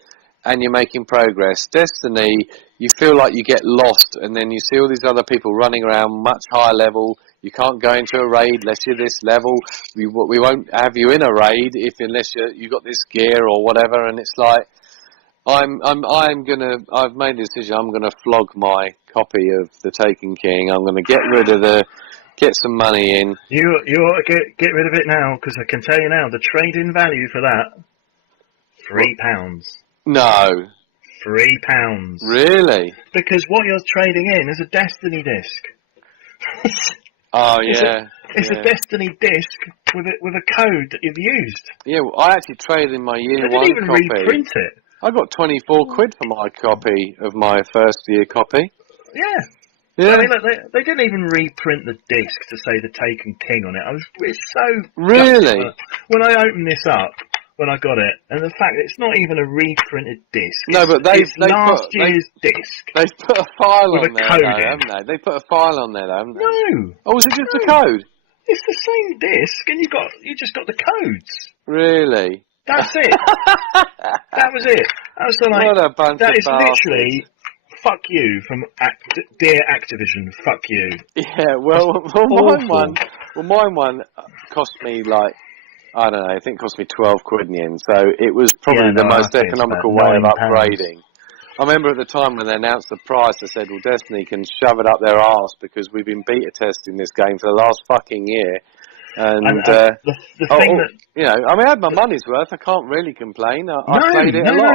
and you're making progress. Destiny, you feel like you get lost, and then you see all these other people running around much higher level. You can't go into a raid unless you're this level. We won't have you in a raid unless you got this gear or whatever. And it's like, I've made a decision. I'm gonna flog my copy of The Taken King. I'm gonna get some money in. You ought to get rid of it now, because I can tell you now the trade-in value for that £3. No. £3. Really? Because what you're trading in is a Destiny disc. Oh yeah. It's a Destiny disc with a code that you've used. Yeah, well, I actually traded in my year one copy. They didn't even reprint it. I got 24 quid for my copy of my first year copy. Yeah. Yeah. I mean, look, they didn't even reprint the disc to say The Taken King on it. It's so... Really? When I opened this up, when I got it, and the fact that it's not even a reprinted disc. No, but it's last year's disc. They've put a file with on a there, code though, haven't they? They put a file on there, though, haven't they? No. Oh, was it just a code? It's the same disc, and you just got the codes. Really? That's it. That was it. I was like, what a bunch that of is bastards. Literally, fuck you from dear Activision. Fuck you. Yeah. Well, mine one cost me like, I don't know. I think it cost me 12 quid in the end. So it was probably the most economical way of upgrading. I remember at the time when they announced the price, they said, "Well, Destiny can shove it up their arse because we've been beta testing this game for the last fucking year." And the thing that, you know, I mean, I had my money's worth. I can't really complain. I played it a lot.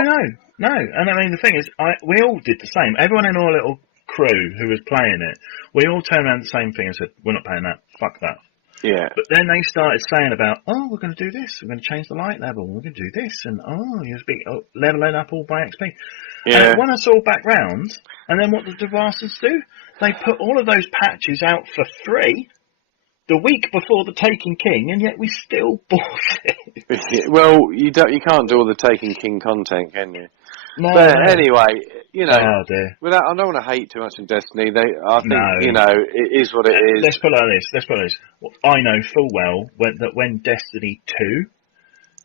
No. And I mean, the thing is, we all did the same. Everyone in our little crew who was playing it, we all turned around the same thing and said, "We're not paying that. Fuck that." Yeah. But then they started saying about, we're going to do this. We're going to change the light level. We're going to do this. And, you'll be leveling up all by XP. Yeah. And when I saw back round, and then what did the bastards do? They put all of those patches out for free the week before The Taken King, and yet we still bought it. Well, you can't do all the Taken King content, can you? No. But anyway, you know, oh dear. I don't want to hate too much on Destiny. I think, you know, it is what it is. Let's put it like this. Well, I know full well when Destiny 2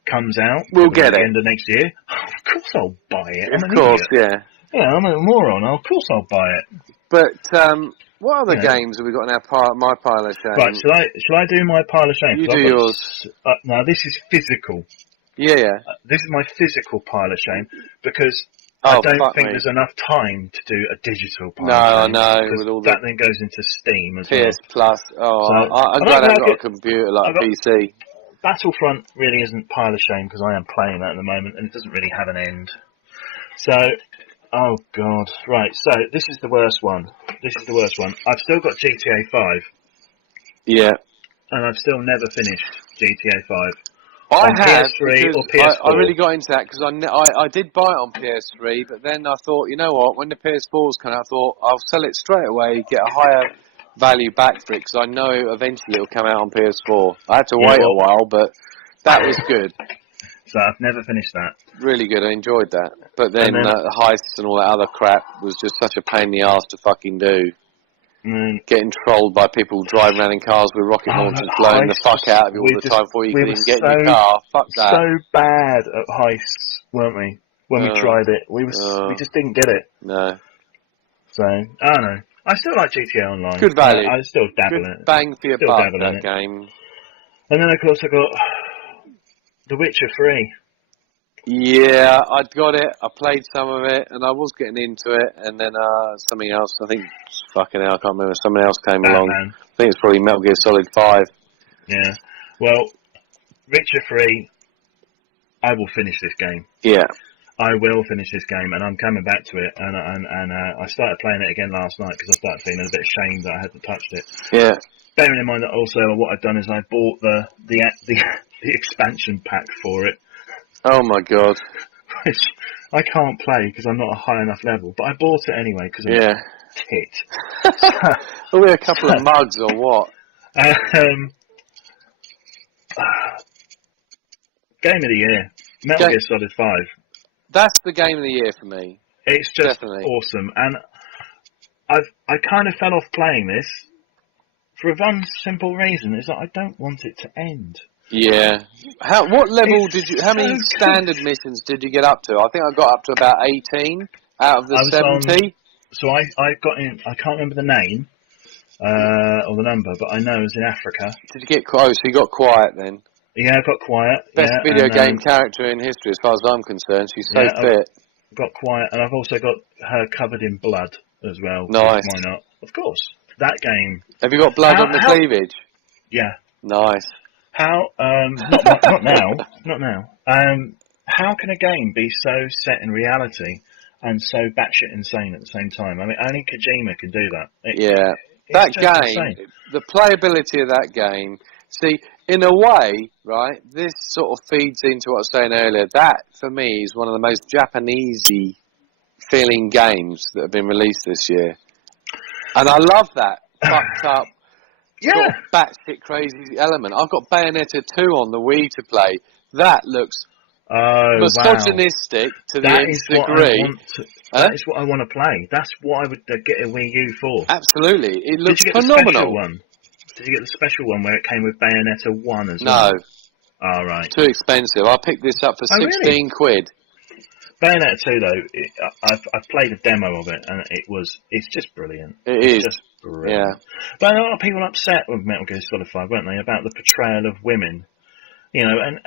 comes out, we'll get it at the end of next year. Of course, I'll buy it. Of course, yeah. Yeah, I'm a moron. Of course I'll buy it. But what other You know. games have we got in my pile of Right, shame? shall I do my pile of shame? You 'Cause do I've got yours. now this is physical. Yeah. This is my physical pile of shame because I Oh, don't fuck think me. there's enough time to do a digital pile No, of I shame. know, Because with all that the then goes into Steam as PS Plus. Oh, well. So I'm glad I haven't got a computer like a PC. Battlefront really isn't pile of shame because I am playing that at the moment and it doesn't really have an end. So, oh god, right. So this is the worst one. I've still got GTA 5. Yeah. And I've still never finished GTA 5. I On have, PS3 because or PS4. I really got into that, because I did buy it on PS3, but then I thought, you know what, when the PS4's come out, I thought, I'll sell it straight away, get a higher value back for it, because I know eventually it'll come out on PS4. I had to wait a while, but that was good. So I've never finished that. Really good, I enjoyed that. But then the heists and all that other crap was just such a pain in the arse to fucking do. Getting trolled by people driving around in cars with rocket launchers blowing the fuck out of you all the time before you can even get in your car. Fuck that. So bad at heists, weren't we? When we tried it, we just didn't get it. No. So I don't know. I still like GTA Online. Good value. I still dabble in it. Bang for your buck, that game. And then of course I got The Witcher 3. Yeah, I'd got it. I played some of it, and I was getting into it, and then something else. I think fucking hell, I can't remember. Something else came along. I think it's probably Metal Gear Solid 5. Yeah. Well, Witcher 3. I will finish this game. Yeah. I will finish this game, and I'm coming back to it. And I started playing it again last night because I started feeling a bit ashamed that I hadn't touched it. Yeah. Bearing in mind that also what I've done is I bought the expansion pack for it. Oh my god. Which I can't play because I'm not a high enough level, but I bought it anyway because I'm a tit. Are we a couple of mugs or what? Game of the year, Metal Gear Solid 5. That's the game of the year for me. It's just awesome, and I kind of fell off playing this for one simple reason: is that I don't want it to end. Yeah. What level did you? How many standard missions did you get up to? I think I got up to about 18 out of the 70. So I got in. I can't remember the name or the number, but I know it was in Africa. Did you get close? So you got quiet then? Yeah, I got quiet. Best video game character in history, as far as I'm concerned. She's so fit. Got quiet, and I've also got her covered in blood as well. Nice. Why not? Of course. That game. Have you got blood on the cleavage? Yeah. Nice. How? Not now. How can a game be so set in reality and so batshit insane at the same time? I mean, only Kojima can do that. That game, insane. The playability of that game. See, in a way, right, this sort of feeds into what I was saying earlier. That, for me, is one of the most Japanesey feeling games that have been released this year. And I love that fucked up, sort of batshit crazy element. I've got Bayonetta 2 on the Wii to play. That looks misogynistic to the nth degree. That is what I want to play. That's what I would get a Wii U for. Absolutely. It looks phenomenal. Did you get the special one where it came with Bayonetta 1 as well? No. Oh, right. Too expensive. I picked this up for 16 quid. Bayonetta 2, though, I've played a demo of it, and it's just brilliant. It's just brilliant. Yeah. But a lot of people were upset with Metal Gear Solid 5, weren't they, about the portrayal of women. You know, and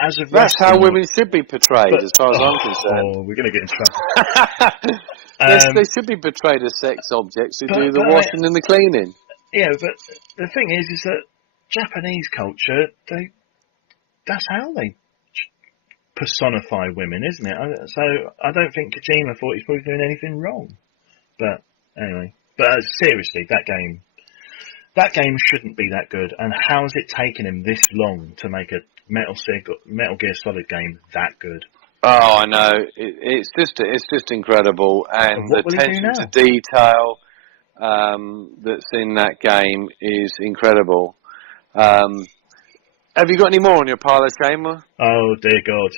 as of that's how women should be portrayed, as far as I'm concerned. Oh, we're going to get in trouble. They should be portrayed as sex objects who do the washing and the cleaning. Yeah, but the thing is that Japanese culture, that's how they personify women, isn't it? So I don't think Kojima thought he's probably doing anything wrong. But anyway, seriously, that game shouldn't be that good. And how has it taken him this long to make a Metal Gear Solid game that good? Oh, I know. It's just incredible, and the attention to detail that's in that game is incredible. Have you got any more on your pile of shame? Oh dear God!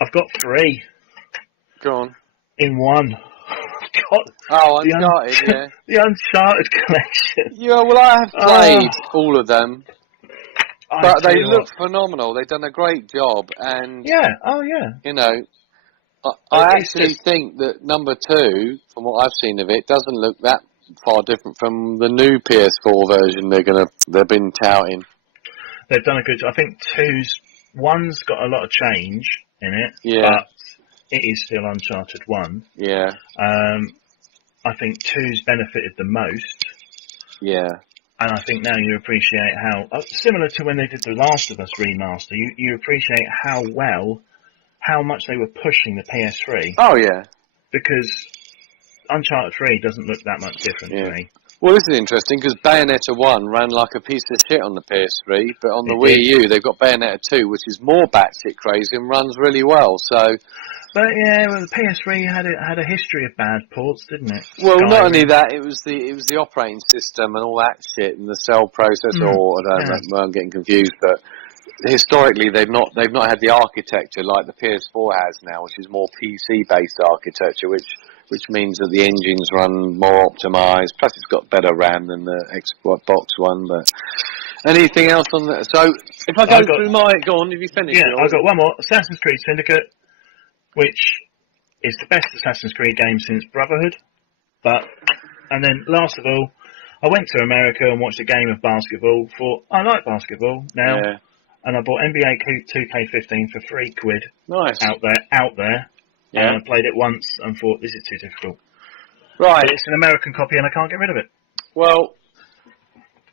I've got 3. Go on. In one. Uncharted, the Uncharted collection. Yeah, well, I have played all of them, but they look phenomenal. They've done a great job, and you know, I actually think that number 2, from what I've seen of it, doesn't look that far different from the new PS4 version they've been touting. They've done a good job. I think one's got a lot of change in it, but it is still Uncharted 1. Yeah. I think 2's benefited the most. Yeah. And I think now you appreciate how, similar to when they did the Last of Us remaster, you appreciate how much they were pushing the PS3. Oh, yeah. Because Uncharted 3 doesn't look that much different to me. Well, this is interesting, because Bayonetta 1 ran like a piece of shit on the PS3, but on the Wii U, they've got Bayonetta 2, which is more batshit crazy and runs really well, so... But yeah, well, the PS3 had a history of bad ports, didn't it? Well, not only that, it was the operating system and all that shit, and the cell processor. I don't know, I'm getting confused, but historically they've not had the architecture like the PS4 has now, which is more PC based architecture, which means that the engines run more optimized. Plus, it's got better RAM than the Xbox One. But anything else on that? So if I go on, have you finished? Yeah, I've got one more. Assassin's Creed Syndicate, which is the best Assassin's Creed game since Brotherhood. And then last of all, I went to America and watched a game of basketball. Thought, I like basketball now. Yeah. And I bought NBA 2K15 for £3. Nice. Out there. Yeah. And I played it once and thought, this is too difficult. Right. But it's an American copy and I can't get rid of it. Well,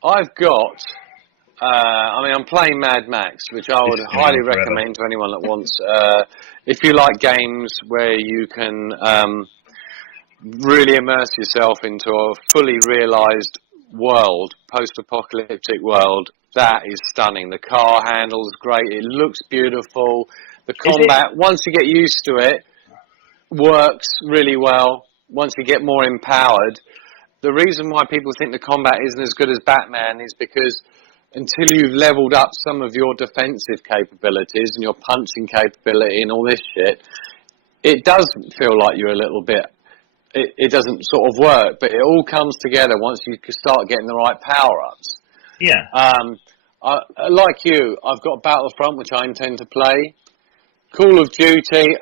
I've got... I'm playing Mad Max, which I would highly recommend to anyone that wants... if you like games where you can really immerse yourself into a fully realised world, post-apocalyptic world, that is stunning. The car handles great. It looks beautiful. The combat, once you get used to it, works really well. Once you get more empowered. The reason why people think the combat isn't as good as Batman is because until you've leveled up some of your defensive capabilities and your punching capability and all this shit, it does feel like you're a little bit... It doesn't sort of work, but it all comes together once you start getting the right power-ups. Yeah. Like you, I've got Battlefront, which I intend to play. Call of Duty,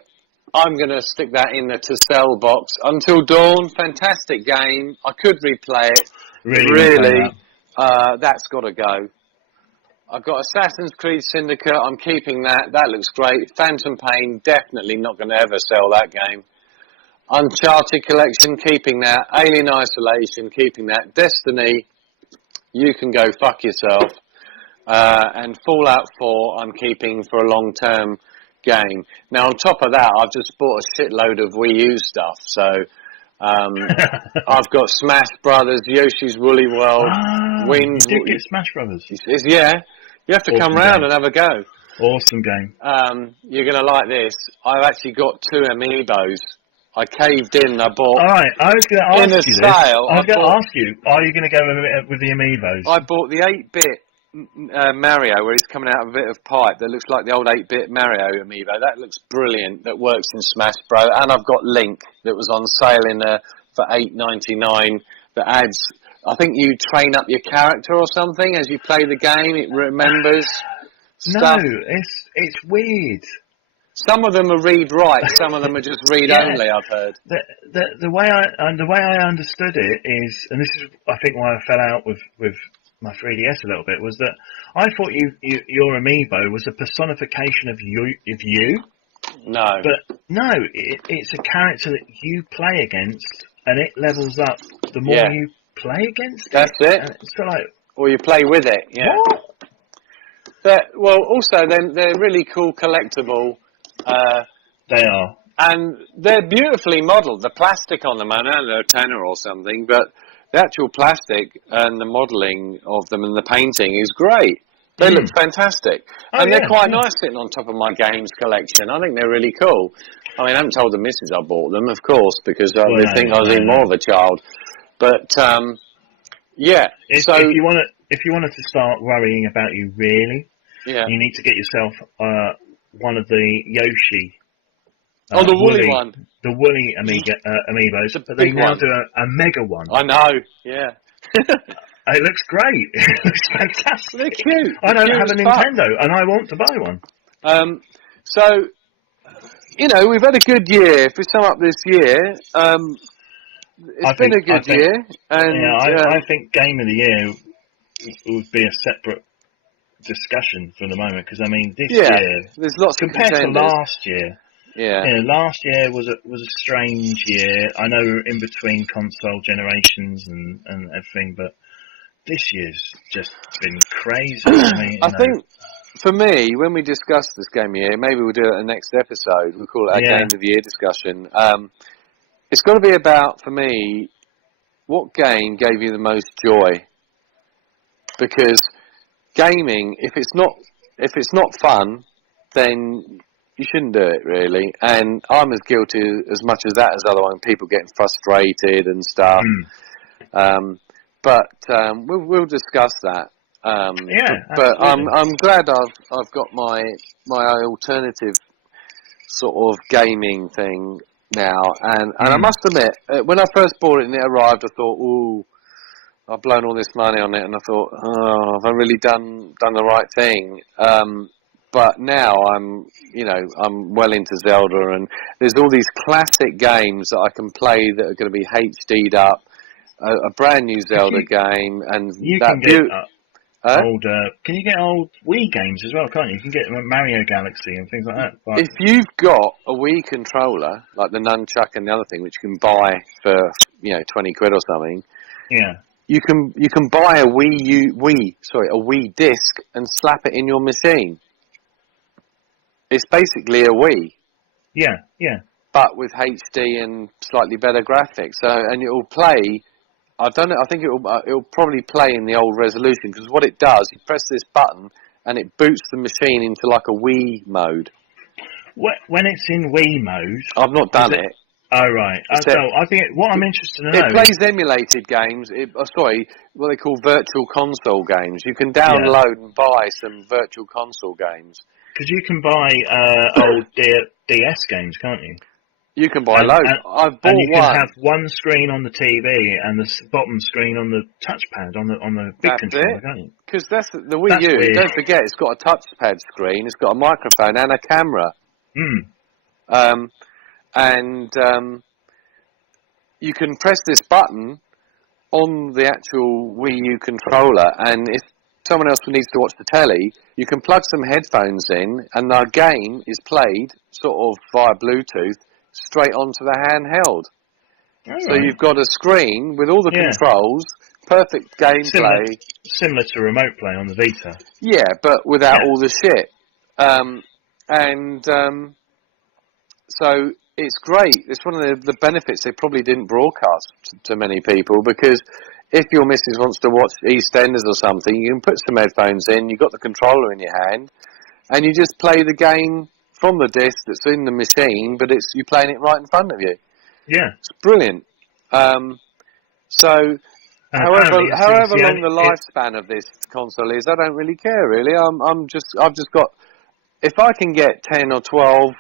I'm going to stick that in the to-sell box. Until Dawn, fantastic game. I could replay it. Really, that's got to go. I've got Assassin's Creed Syndicate, I'm keeping that. That looks great. Phantom Pain, definitely not going to ever sell that game. Uncharted Collection, keeping that. Alien Isolation, keeping that. Destiny, you can go fuck yourself. And Fallout 4, I'm keeping for a long-term game. Now, on top of that, I've just bought a shitload of Wii U stuff. So, I've got Smash Brothers, Yoshi's Woolly World, You did get Smash Brothers. Yeah, you have to come round and have a go. Awesome game. You're going to like this. I've actually got 2 amiibos. I caved in. I bought. All right, I was going to ask you this. I was going to ask you, are you going to go with the amiibos? I bought the 8-bit Mario, where he's coming out of a bit of pipe that looks like the old 8-bit Mario amiibo. That looks brilliant. That works in Smash Bros. And I've got Link that was on sale for $8.99. That adds. I think you train up your character or something as you play the game. It remembers stuff. No, it's weird. Some of them are read-write, some of them are just read-only, I've heard. The way I understood it is, and this is, I think, why I fell out with my 3DS a little bit, was that I thought your amiibo was a personification of you. No. But no, it's a character that you play against, and it levels up the more you play against it. That's it. And it's like... Or you play with it, yeah. What? Also, they're really cool collectible... They are. And they're beautifully modelled. The plastic on them, I know they're a tenner or something, but the actual plastic and the modelling of them and the painting is great. They look fantastic. And they're quite nice sitting on top of my games collection. I think they're really cool. I mean, I haven't told the missus I bought them, of course, because they think I was even more of a child. But, If you wanted to start worrying about you, really, you need to get yourself... one of the Yoshi. The woolly one. The woolly amiibos. But they now do a mega one. I know, yeah. It looks great. It looks fantastic. They're cute. I don't have a Nintendo, and I want to buy one. So, you know, we've had a good year. If we sum up this year, it's been a good year. And I think Game of the Year would be a separate discussion for the moment, because I mean this year, there's lots compared of to last year. Yeah. Last year was a strange year. I know we were in between console generations and everything, but this year's just been crazy. I think for me, when we discuss this Game of the Year, maybe we'll do it in the next episode. We'll call it our Game of the Year discussion. It's got to be about, for me, what game gave you the most joy? Because gaming, if it's not fun, then you shouldn't do it, really. And I'm as guilty as much as that as other one, people getting frustrated and stuff. But we'll discuss that. But I'm glad I've got my alternative sort of gaming thing now, and I must admit, when I first bought it and it arrived, I thought, ooh, I've blown all this money on it, and I thought, oh, have I really done the right thing? But now I'm well into Zelda, and there's all these classic games that I can play that are going to be HD'd up. A brand new Zelda game, and you can get can you get old Wii games as well, can't you? You can get Mario Galaxy and things like that. But if you've got a Wii controller, like the nunchuck and the other thing, which you can buy for 20 quid or something, you can buy a Wii disc and slap it in your machine. It's basically a Wii. Yeah. But with HD and slightly better graphics, and it will play. I don't know. I think it'll probably play in the old resolution, because what it does, you press this button and it boots the machine into like a Wii mode. When it's in Wii mode, I've not done it. Oh right. So I think what I'm interested to know. It plays emulated games. What they call virtual console games. You can download and buy some virtual console games. Because you can buy old DS games, can't you? You can buy loads. I've bought one. And you can have one screen on the TV and the bottom screen on the touchpad on the big controller, can't you? Because that's the Wii U. Weird. Don't forget, it's got a touchpad screen, it's got a microphone and a camera. You can press this button on the actual Wii U controller, and if someone else needs to watch the telly, you can plug some headphones in, and the game is played sort of via Bluetooth straight onto the handheld. So you've got a screen with all the controls, perfect gameplay. Similar to remote play on the Vita. Yeah, but without all the shit. So it's great. It's one of the benefits they probably didn't broadcast to many people, because if your missus wants to watch EastEnders or something, you can put some headphones in, you've got the controller in your hand, and you just play the game from the disc that's in the machine, but you're playing it right in front of you. Yeah. It's brilliant. However long the lifespan of this console is, I don't really care, really. I've just got, if I can get 10 or 12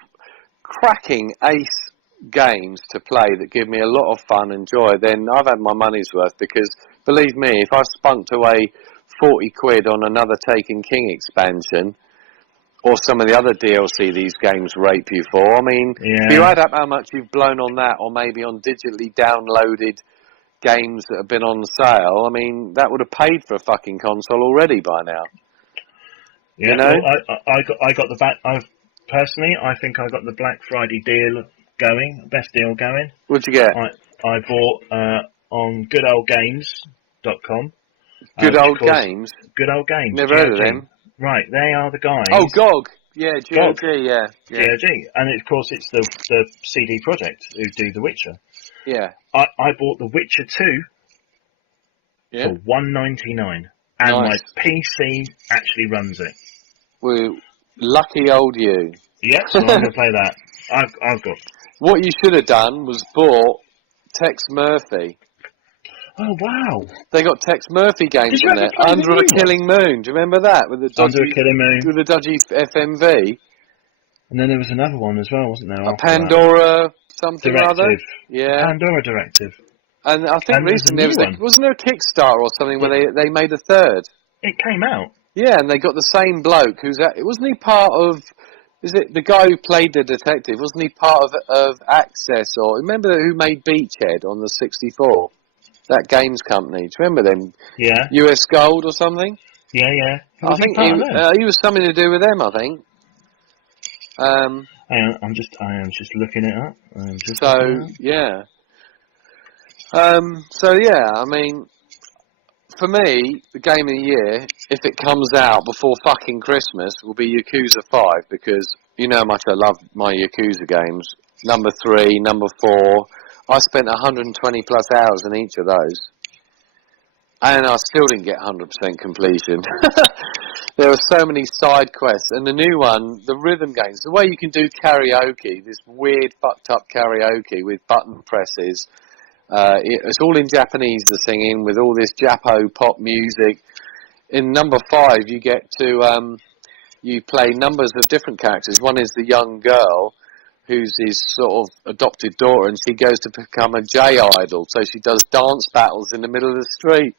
cracking ace games to play that give me a lot of fun and joy, then I've had my money's worth, because believe me, if I spunked away 40 quid on another Taken King expansion, or some of the other DLC these games rape you for, I mean, if you add up how much you've blown on that, or maybe on digitally downloaded games that have been on sale, I mean, that would have paid for a fucking console already by now. Yeah, well, I got the back. Personally, I think I got the Black Friday deal going, best deal going. What'd you get? I bought on goodoldgames.com. Good Old Games? Good Old Games. Never heard of them. Right, they are the guys. Oh, GOG. Yeah, GOG, yeah. GOG. And of course it's the CD Projekt who do The Witcher. Yeah. I bought The Witcher 2 for $1.99. And my PC actually runs it. Well, lucky old you. Yeah, so I'm going to play that. I've got... What you should have done was bought Tex Murphy. Oh, wow. They got Tex Murphy games in there. Under a Killing Moon. Do you remember that? With the dodgy, Under a Killing Moon. With the dodgy FMV. And then there was another one as well, wasn't there? A Pandora something Directive. or other? Yeah. Pandora Directive. And I think recently wasn't there a Kickstarter or something where they made a third? It came out. Yeah, and they got the same bloke wasn't he part of Is it the guy who played the detective? Wasn't he part of Access, or remember who made Beachhead on the 64? That games company. Do you remember them? Yeah. US Gold or something? Yeah. I Was he think part of them? he was something to do with them. I think. Hang on, I am just looking it up. So yeah. So yeah. I mean, for me, the game of the year, if it comes out before fucking Christmas, will be Yakuza 5, because you know how much I love my Yakuza games. Number 3, number 4. I spent 120 plus hours in each of those. And I still didn't get 100% completion. There were so many side quests. And the new one, the rhythm games, the way you can do karaoke, this weird fucked up karaoke with button presses. It's all in Japanese, the singing, with all this Japo pop music. In number 5, you get to, you play numbers of different characters. One is the young girl, who's his sort of adopted daughter, and she goes to become a J-idol. So she does dance battles in the middle of the street.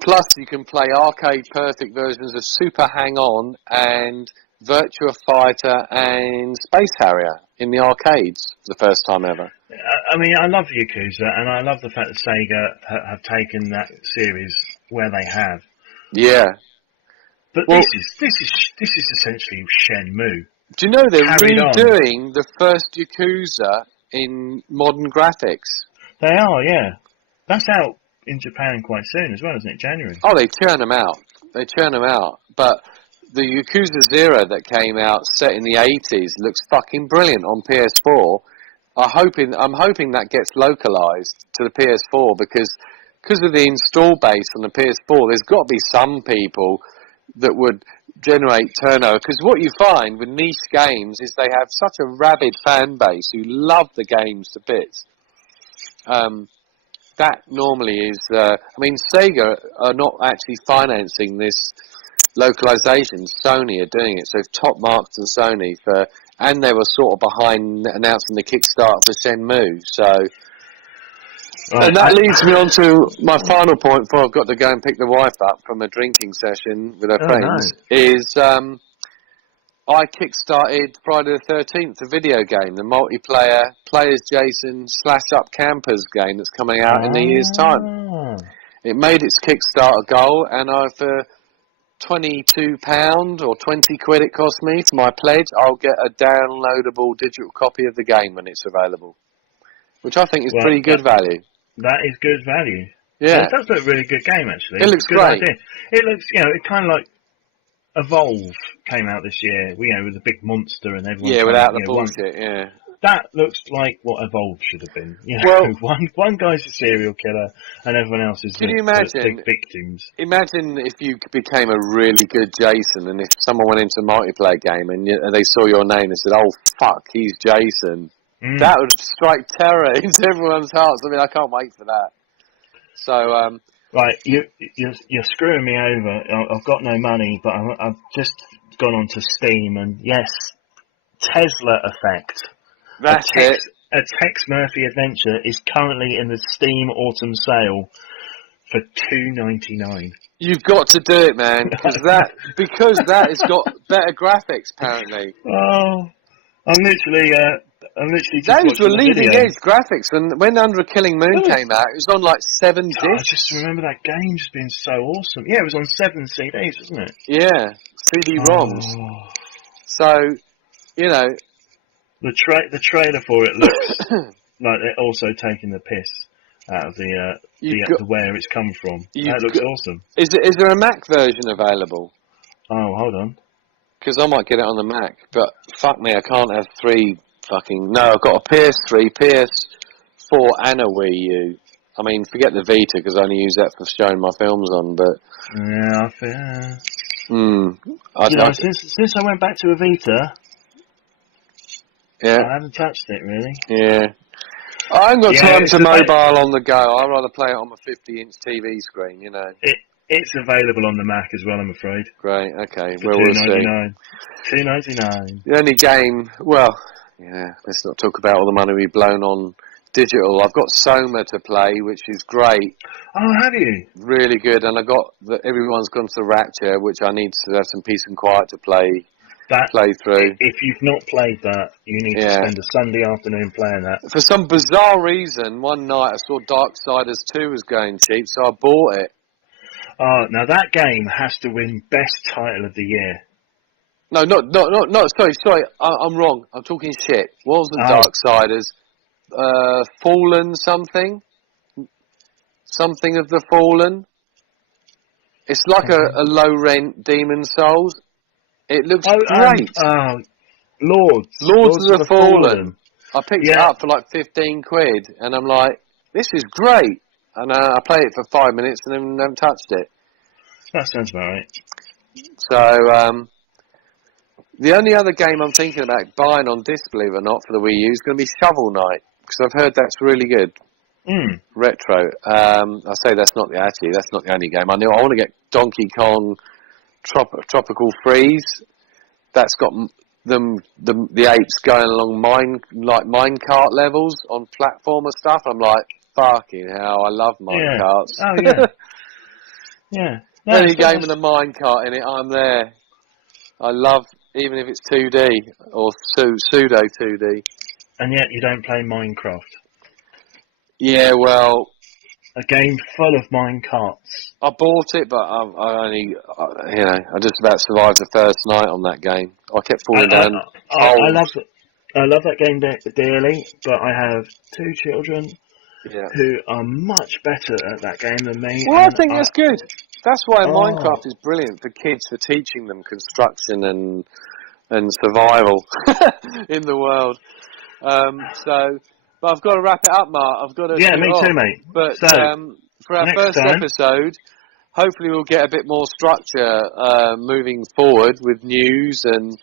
Plus, you can play arcade perfect versions of Super Hang-On and Virtua Fighter and Space Harrier in the arcades for the first time ever. I mean, I love Yakuza, and I love the fact that Sega have taken that series where they have. Yeah. But well, this is essentially Shenmue. Do you know they're redoing the first Yakuza in modern graphics? They are, yeah. That's out in Japan quite soon as well, isn't it? January. Oh, they churn them out. But the Yakuza 0 that came out set in the 80s looks fucking brilliant on PS4. I'm hoping that gets localized to the PS4, because of the install base on the PS4, there's got to be some people that would generate turnover. Because what you find with niche games is they have such a rabid fan base who love the games to bits. That normally is... I mean, Sega are not actually financing this localization. Sony are doing it. So top marks to Sony for... And they were sort of behind announcing the Kickstarter for Shenmue. So... Right. And that leads me on to my final point before I've got to go and pick the wife up from a drinking session with her friends. No. Is I kickstarted Friday the 13th, the video game, the multiplayer Players Jason / Up Campers game that's coming out in a year's time. It made its Kickstarter goal, and for £22 or 20 quid it cost me for my pledge, I'll get a downloadable digital copy of the game when it's available, which I think is pretty good value. That is good value. Yeah. It does look a really good game, actually. It looks great. Idea. It looks, it kind of like Evolve came out this year, with a big monster and everyone. Yeah, without the bullshit, yeah. That looks like what Evolve should have been. One guy's a serial killer and everyone else is the victims. Imagine if you became a really good Jason, and if someone went into a multiplayer game and they saw your name and said, "Oh fuck, he's Jason." That would strike terror into everyone's hearts. I mean, I can't wait for that. So, right, you're screwing me over. I've got no money, but I've just gone onto Steam, and yes, Tesla Effect. That's it. A Tex Murphy adventure is currently in the Steam Autumn Sale for $2.99. You've got to do it, man, because that has got better graphics, apparently. Oh, I'm literally just those were leading edge graphics. When Under a Killing Moon came out, it was on like 7 discs. I just remember that game just being so awesome. Yeah, it was on 7 CDs, wasn't it? Yeah, CD-ROMs. Oh. So, the trailer for it looks like they're also taking the piss out of the where it's come from. That looks awesome. Is there a Mac version available? Oh, hold on. Because I might get it on the Mac, but fuck me, I can't have 3 fucking... No, I've got a PS3, PS4 and a Wii U. I mean, forget the Vita, because I only use that for showing my films on, but... Yeah, since I went back to a Vita, I haven't touched it, really. Yeah. I haven't got time to mobile on the go. I'd rather play it on my 50-inch TV screen, It's available on the Mac as well, I'm afraid. Great, okay. For we'll see. $2.99. The only game, let's not talk about all the money we've blown on digital. I've got Soma to play, which is great. Oh, have you? Really good, and I got Everyone's Gone to the Rapture, which I need to have some peace and quiet to play. playthrough. If you've not played that, you need to spend a Sunday afternoon playing that. For some bizarre reason, one night I saw Darksiders 2 was going cheap, so I bought it. Oh, now that game has to win Best Title of the Year. No, sorry, I'm wrong. I'm talking shit. What was the Darksiders? Fallen something? Something of the Fallen? It's like a low-rent Demon Souls. It looks great. Lords of the Fallen. I picked it up for like 15 quid, and I'm like, this is great. And I played it for 5 minutes and then never touched it. That sounds about right. So, the only other game I'm thinking about buying on disc, believe it or not, for the Wii U is going to be Shovel Knight, because I've heard that's really good. Retro. I say that's not the only game. I want to get Donkey Kong Tropical Freeze. That's got the apes going along minecart levels on platformer stuff. I'm like, fucking hell, I love minecarts. Oh yeah. Yeah. No, Any game with a minecart in it, I'm there. I love, even if it's 2D or pseudo 2D. And yet you don't play Minecraft. Yeah, well, a game full of minecarts. I bought it, but I just about survived the first night on that game. I kept falling down. I love that game dearly, but I have 2 children who are much better at that game than me. Well, I think that's good. That's why Minecraft is brilliant for kids, for teaching them construction and survival in the world. But I've got to wrap it up, Mark. I've got to. Yeah, me too, mate. But for our first episode, hopefully we'll get a bit more structure moving forward with news and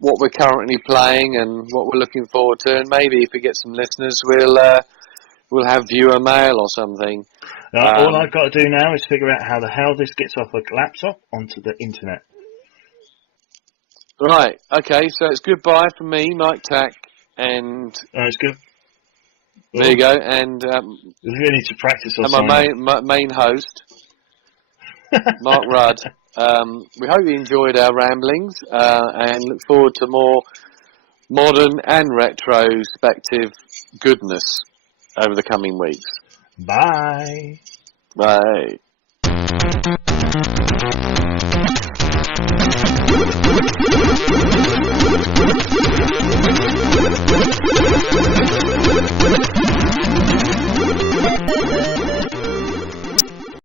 what we're currently playing and what we're looking forward to. And maybe if we get some listeners, we'll have viewer mail or something. All I've got to do now is figure out how the hell this gets off a laptop onto the internet. Right. Okay. So it's goodbye from me, Mike Tack, and it's good. There you go, and we really need to practice. And my main host, Mark Rudd. We hope you enjoyed our ramblings, and look forward to more modern and retrospective goodness over the coming weeks. Bye. Bye.